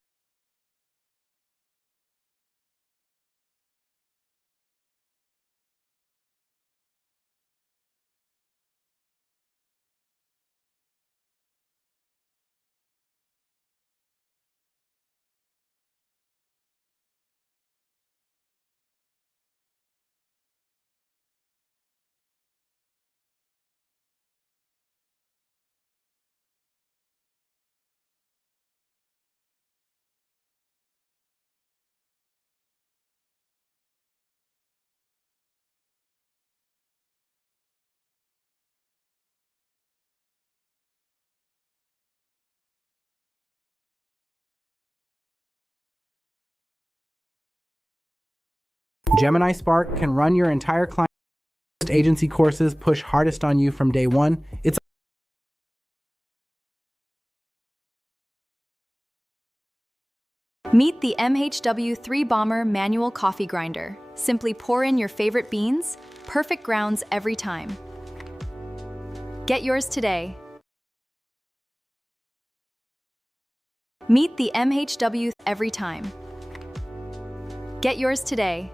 Gemini Spark can run your entire client agency courses, push hardest on you from day one. It's Meet the MHW3 Bomber manual coffee grinder. Simply pour in your favorite beans, perfect grounds every time. Get yours today. Meet the MHW every time. Get yours today.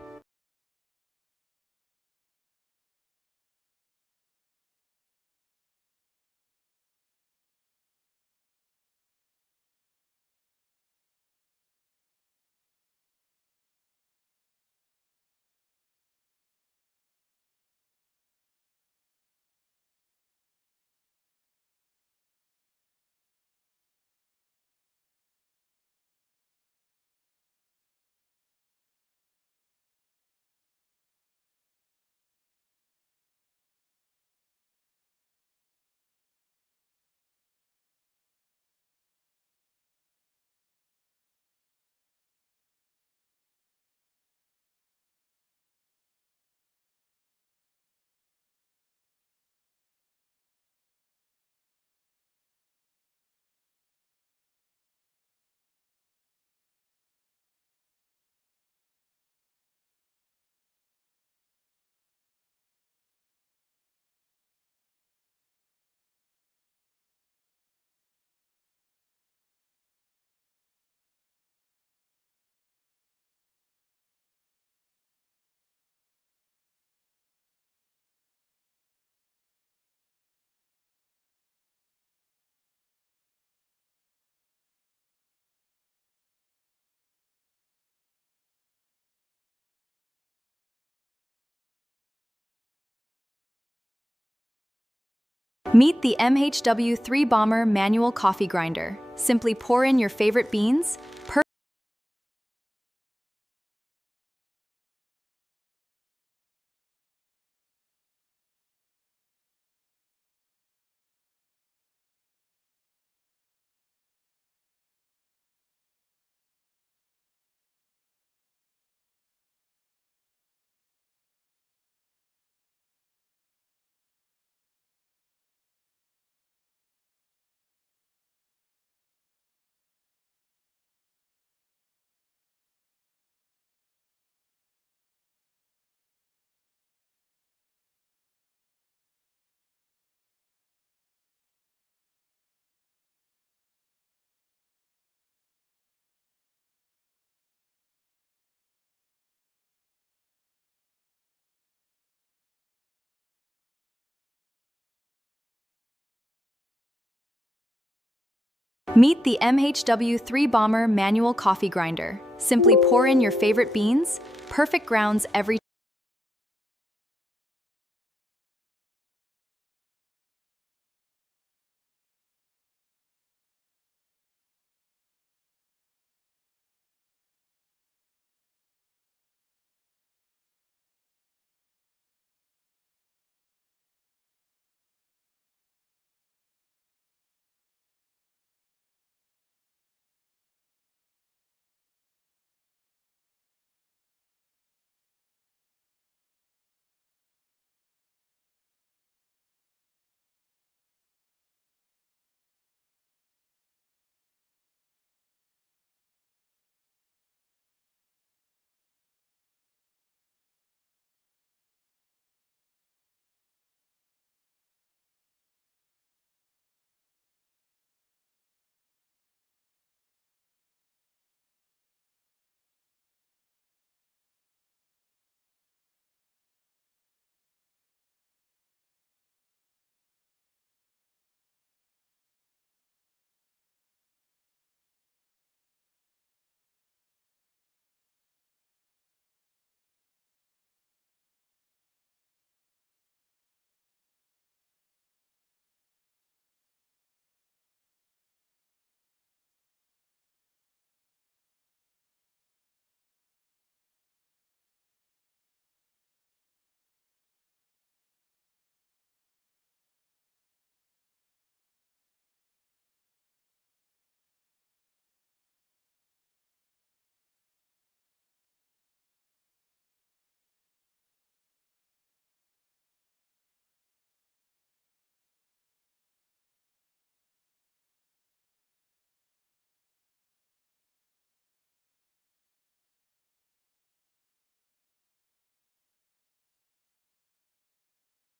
Meet the MHW3 Bomber manual coffee grinder. Simply pour in your favorite beans. Meet the MHW3 Bomber manual coffee grinder. Simply pour in your favorite beans. Perfect grounds every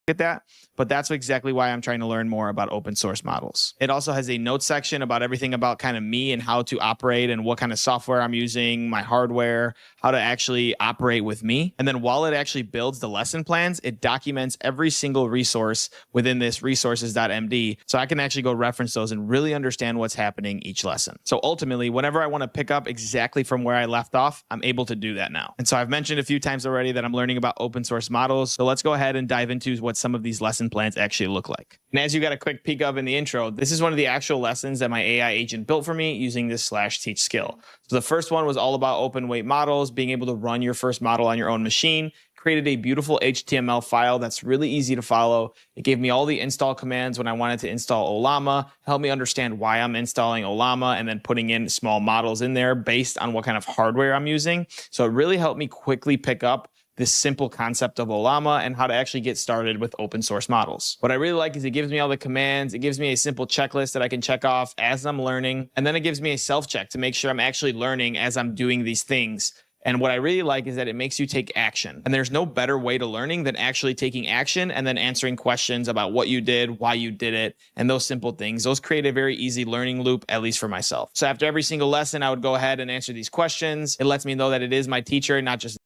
at that, but that's exactly why I'm trying to learn more about open source models. It also has a notes section about everything about kind of me and how to operate and what kind of software I'm using, my hardware, how to actually operate with me. And then while it actually builds the lesson plans, it documents every single resource within this resources.md. So I can actually go reference those and really understand what's happening each lesson. So ultimately, whenever I want to pick up exactly from where I left off, I'm able to do that now. And so I've mentioned a few times already that I'm learning about open source models. So let's go ahead and dive into what some of these lesson plans actually look like. And as you got a quick peek of in the intro, this is one of the actual lessons that my AI agent built for me using this /teach skill. So the first one was all about open weight models, being able to run your first model on your own machine, created a beautiful HTML file that's really easy to follow. It gave me all the install commands when I wanted to install Ollama, helped me understand why I'm installing Ollama and then putting in small models in there based on what kind of hardware I'm using. So it really helped me quickly pick up this simple concept of Ollama and how to actually get started with open source models. What I really like is it gives me all the commands. It gives me a simple checklist that I can check off as I'm learning. And then it gives me a self-check to make sure I'm actually learning as I'm doing these things. And what I really like is that it makes you take action. And there's no better way to learning than actually taking action and then answering questions about what you did, why you did it, and those simple things. Those create a very easy learning loop, at least for myself. So after every single lesson, I would go ahead and answer these questions. It lets me know that it is my teacher, not just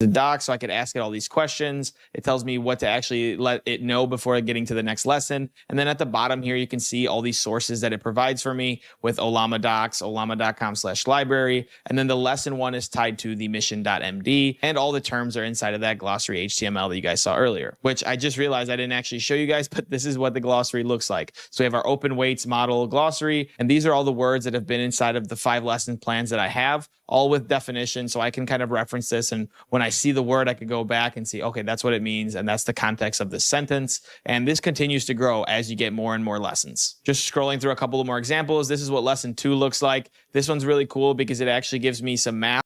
the doc so I could ask it all these questions. It tells me what to actually let it know before getting to the next lesson. And then at the bottom here, you can see all these sources that it provides for me with Olama Docs, olama.com/library. And then the lesson one is tied to the mission.md, and all the terms are inside of that glossary HTML that you guys saw earlier, which I just realized I didn't actually show you guys, but this is what the glossary looks like. So we have our open weights model glossary, and these are all the words that have been inside of the 5 lesson plans that I have, all with definition. So I can kind of reference this. And when I see the word, I could go back and see, okay, that's what it means. And that's the context of this sentence. And this continues to grow as you get more and more lessons. Just scrolling through a couple of more examples. This is what lesson 2 looks like. This one's really cool because it actually gives me some math.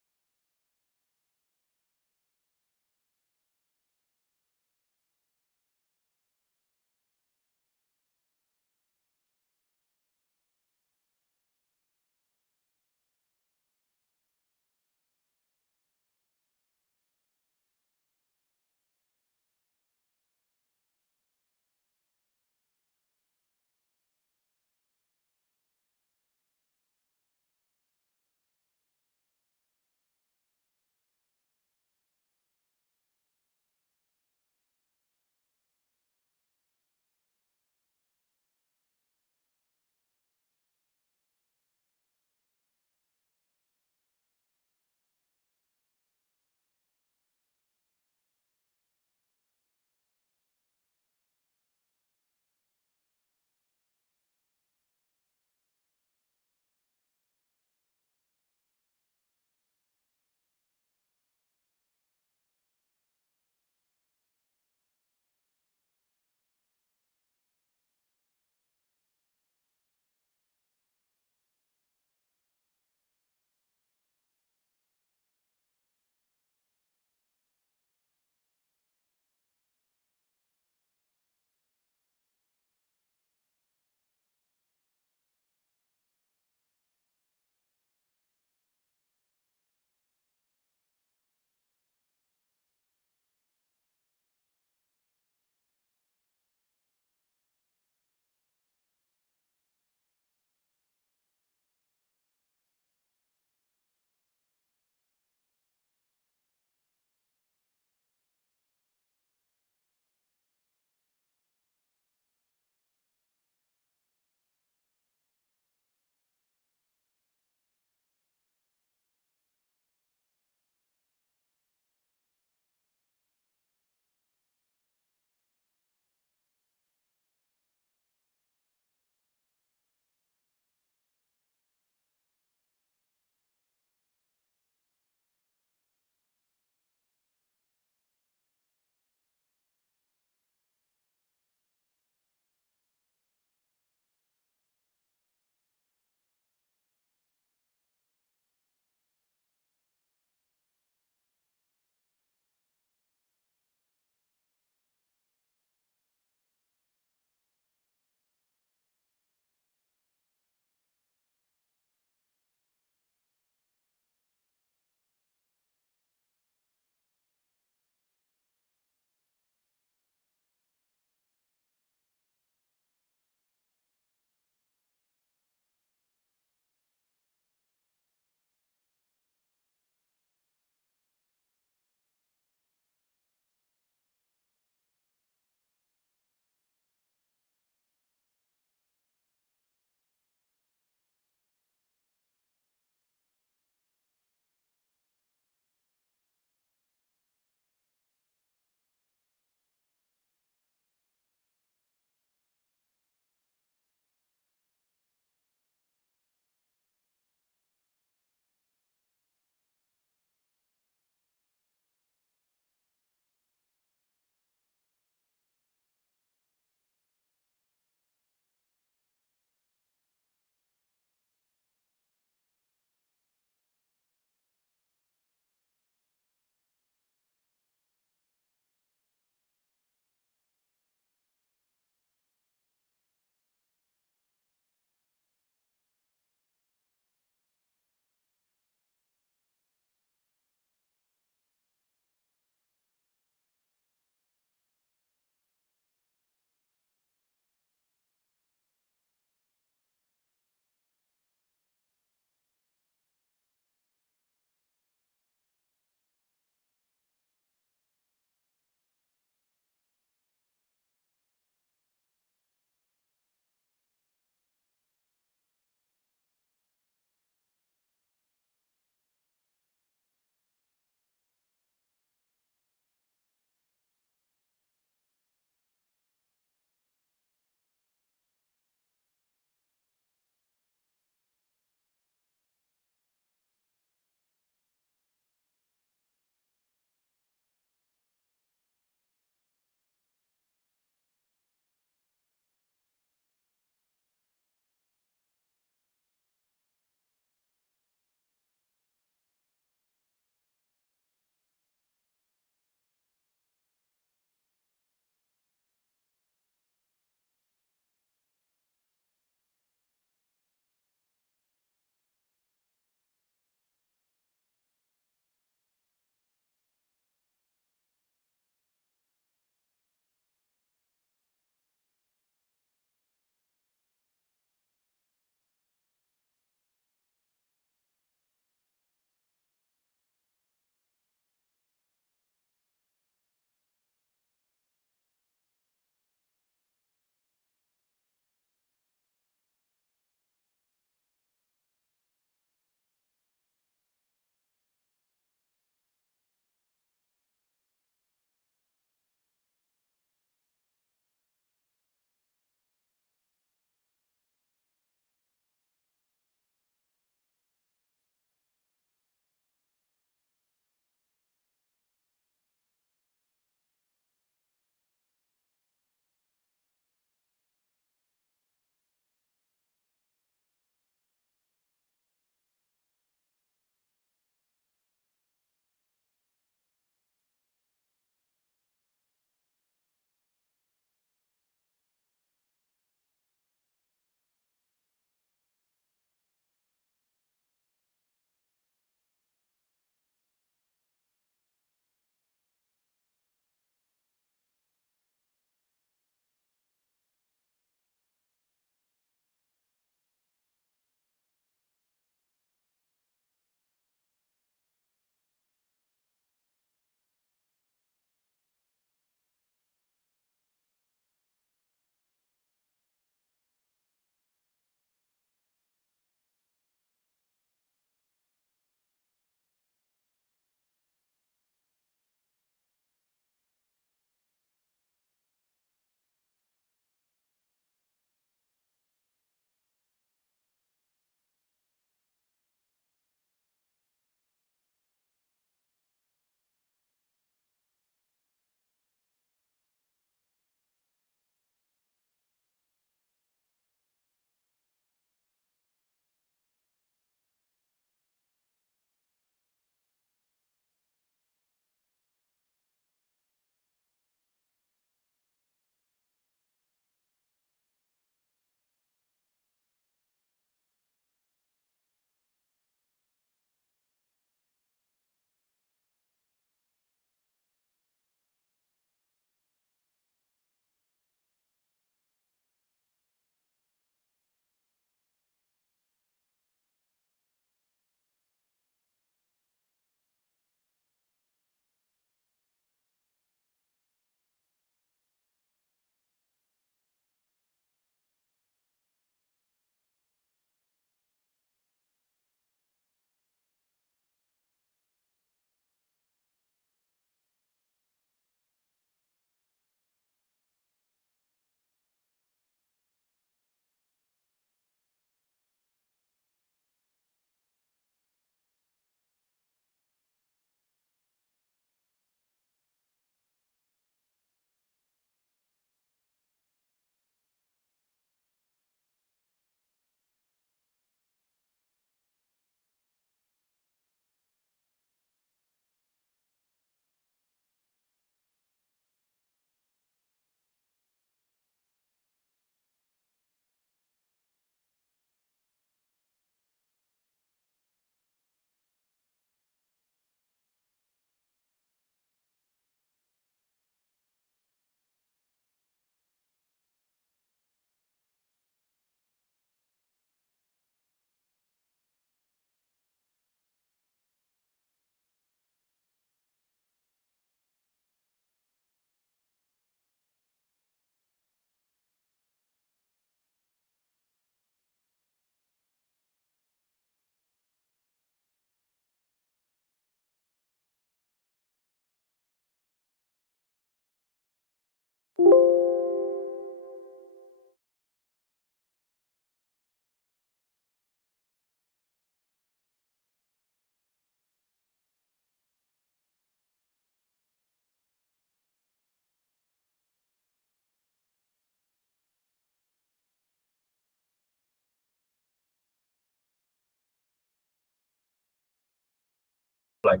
like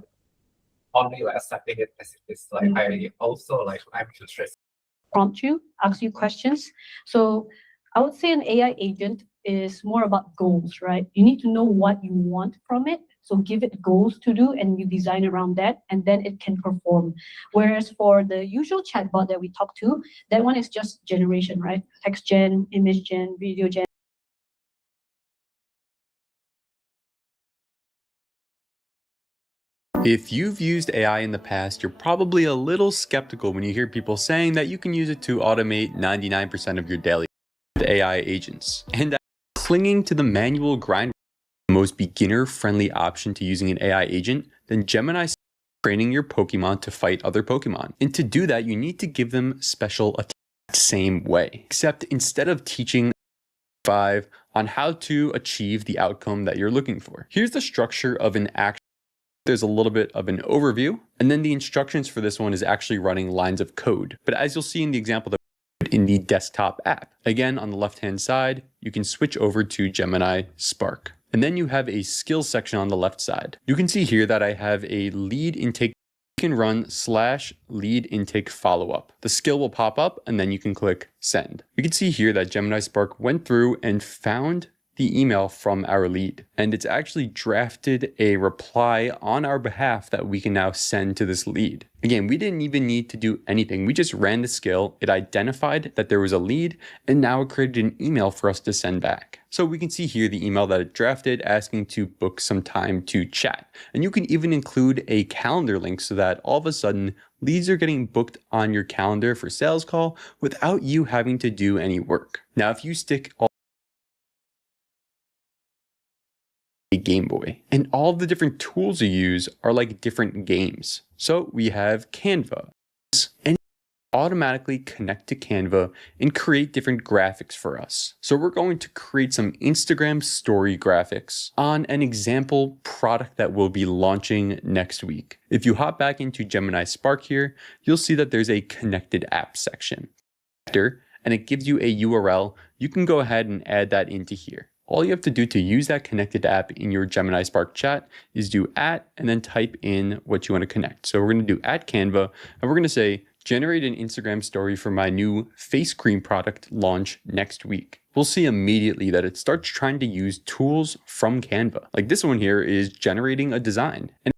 only like accepting it as it is. Like I also like I'm interested. Prompt you, ask you questions. So I would say an AI agent is more about goals, right? You need to know what you want from it. So give it goals to do and you design around that and then it can perform. Whereas for the usual chatbot that we talk to, that one is just generation, right? Text gen, image gen, video gen. If you've used AI in the past, you're probably a little skeptical when you hear people saying that you can use it to automate 99% of your daily with AI agents. And clinging to the manual grind, the most beginner-friendly option to using an AI agent, then Gemini training your Pokemon to fight other Pokemon. And to do that, you need to give them special attacks the same way. Except instead of teaching 5 on how to achieve the outcome that you're looking for. Here's the structure of an action. There's a little bit of an overview, and then the instructions for this one is actually running lines of code. But as you'll see in the example that in the desktop app, again, on the left-hand side, you can switch over to Gemini Spark. And then you have a skills section on the left side. You can see here that I have a lead intake. You can run /lead intake follow-up. The skill will pop up and then you can click send. You can see here that Gemini Spark went through and found the email from our lead. And it's actually drafted a reply on our behalf that we can now send to this lead. Again, we didn't even need to do anything. We just ran the skill, it identified that there was a lead, and now it created an email for us to send back. So we can see here the email that it drafted asking to book some time to chat. And you can even include a calendar link so that all of a sudden leads are getting booked on your calendar for sales call without you having to do any work. Now, if you stick all a Game Boy, and all the different tools you use are like different games. So we have Canva, and automatically connect to Canva and create different graphics for us. So we're going to create some Instagram story graphics on an example product that we'll be launching next week. If you hop back into Gemini Spark here, you'll see that there's a connected apps section. And it gives you a URL. You can go ahead and add that into here. All you have to do to use that connected app in your Gemini Spark chat is do @ and then type in what you want to connect. So we're going to do @Canva, and we're going to say, generate an Instagram story for my new face cream product launch next week. We'll see immediately that it starts trying to use tools from Canva. Like this one here is generating a design. And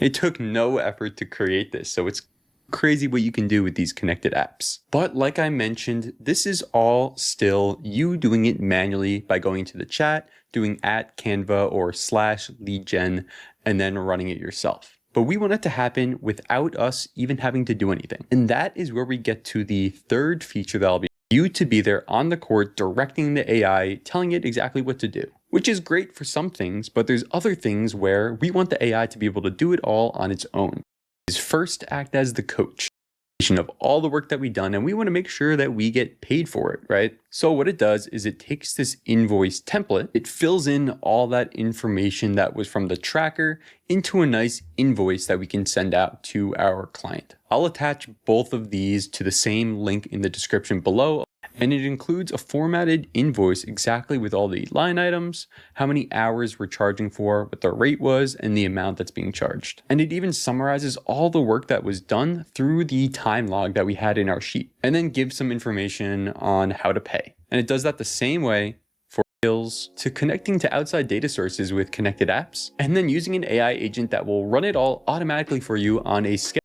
it took no effort to create this, so it's crazy what you can do with these connected apps. But like I mentioned, this is all still you doing it manually by going to the chat, doing @Canva or /leadgen, and then running it yourself. But we want it to happen without us even having to do anything. And that is where we get to the third feature that'll be you to be there on the court, directing the AI, telling it exactly what to do, which is great for some things, but there's other things where we want the AI to be able to do it all on its own. Is first act as the coach of all the work that we've done, and we want to make sure that we get paid for it, right? So what it does is it takes this invoice template, it fills in all that information that was from the tracker into a nice invoice that we can send out to our client. I'll attach both of these to the same link in the description below. And it includes a formatted invoice exactly with all the line items, how many hours we're charging for, what the rate was, and the amount that's being charged. And it even summarizes all the work that was done through the time log that we had in our sheet, and then gives some information on how to pay. And it does that the same way for skills to connecting to outside data sources with connected apps, and then using an AI agent that will run it all automatically for you on a schedule.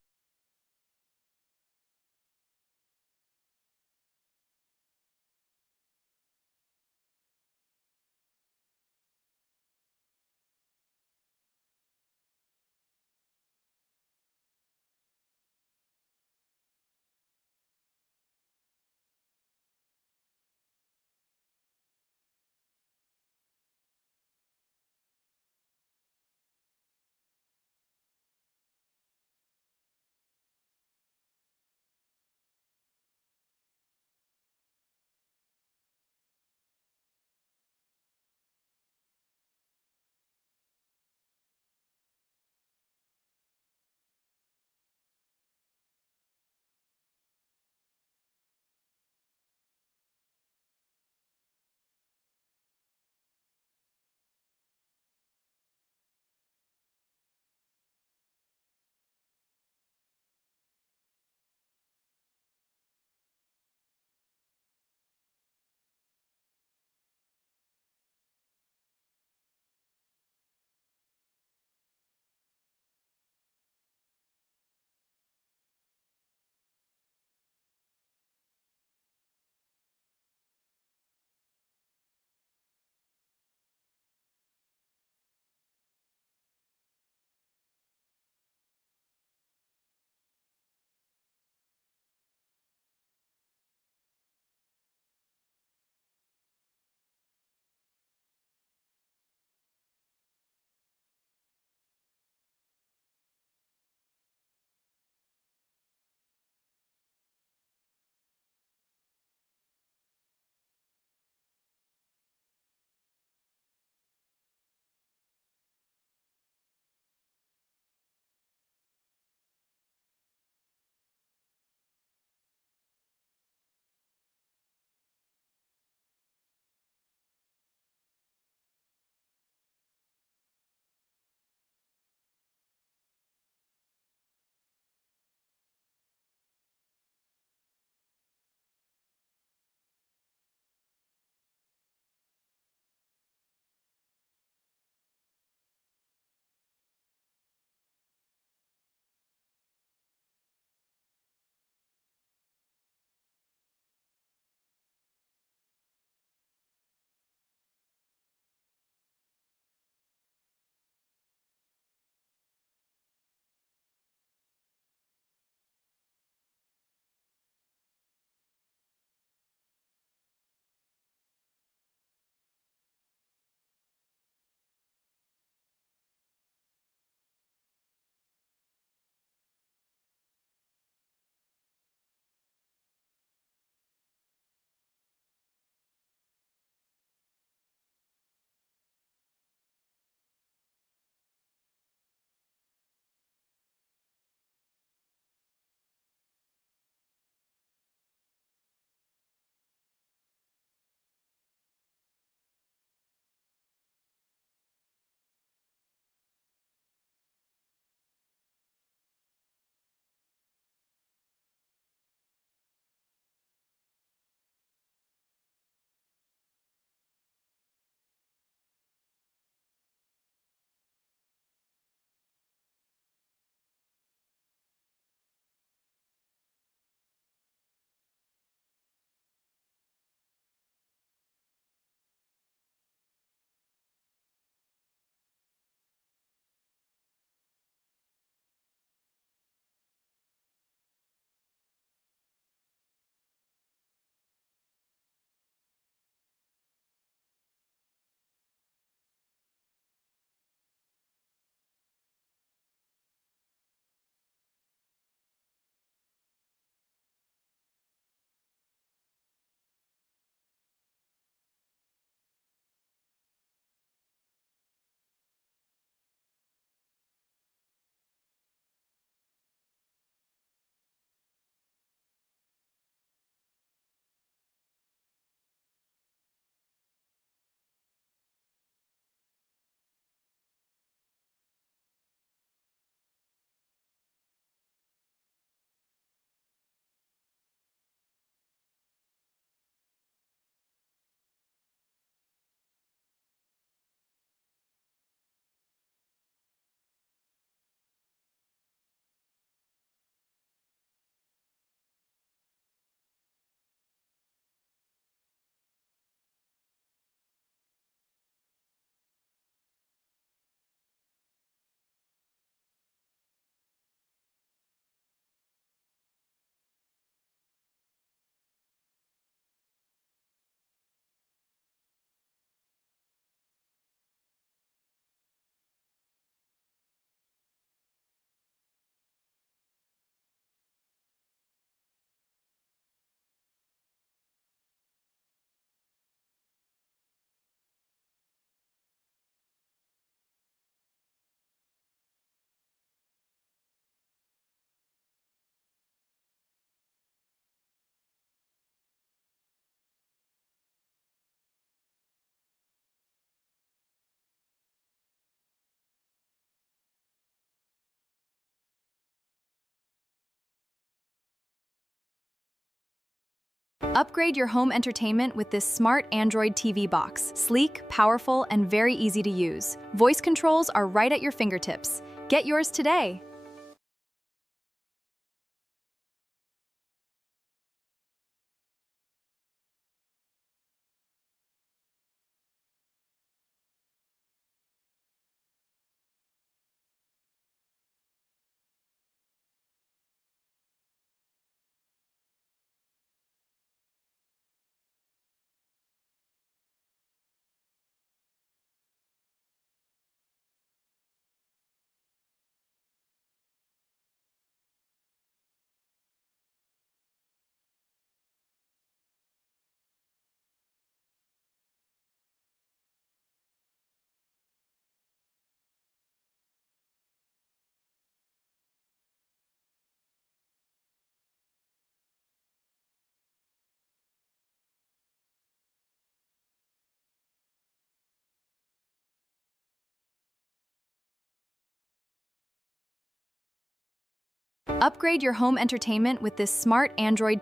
Upgrade your home entertainment with this smart Android TV box. Sleek, powerful, and very easy to use. Voice controls are right at your fingertips. Get yours today. Upgrade your home entertainment with this smart Android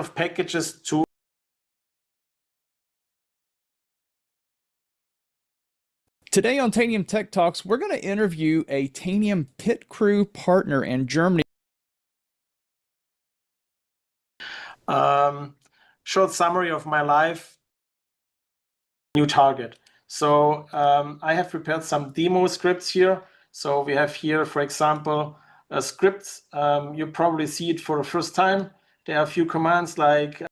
of packages to Today on Tanium Tech Talks, we're going to interview a Tanium pit crew partner in Germany. Short summary of my life, new target. So I have prepared some demo scripts here. So we have here, for example, scripts. You probably see it for the first time. There are a few commands like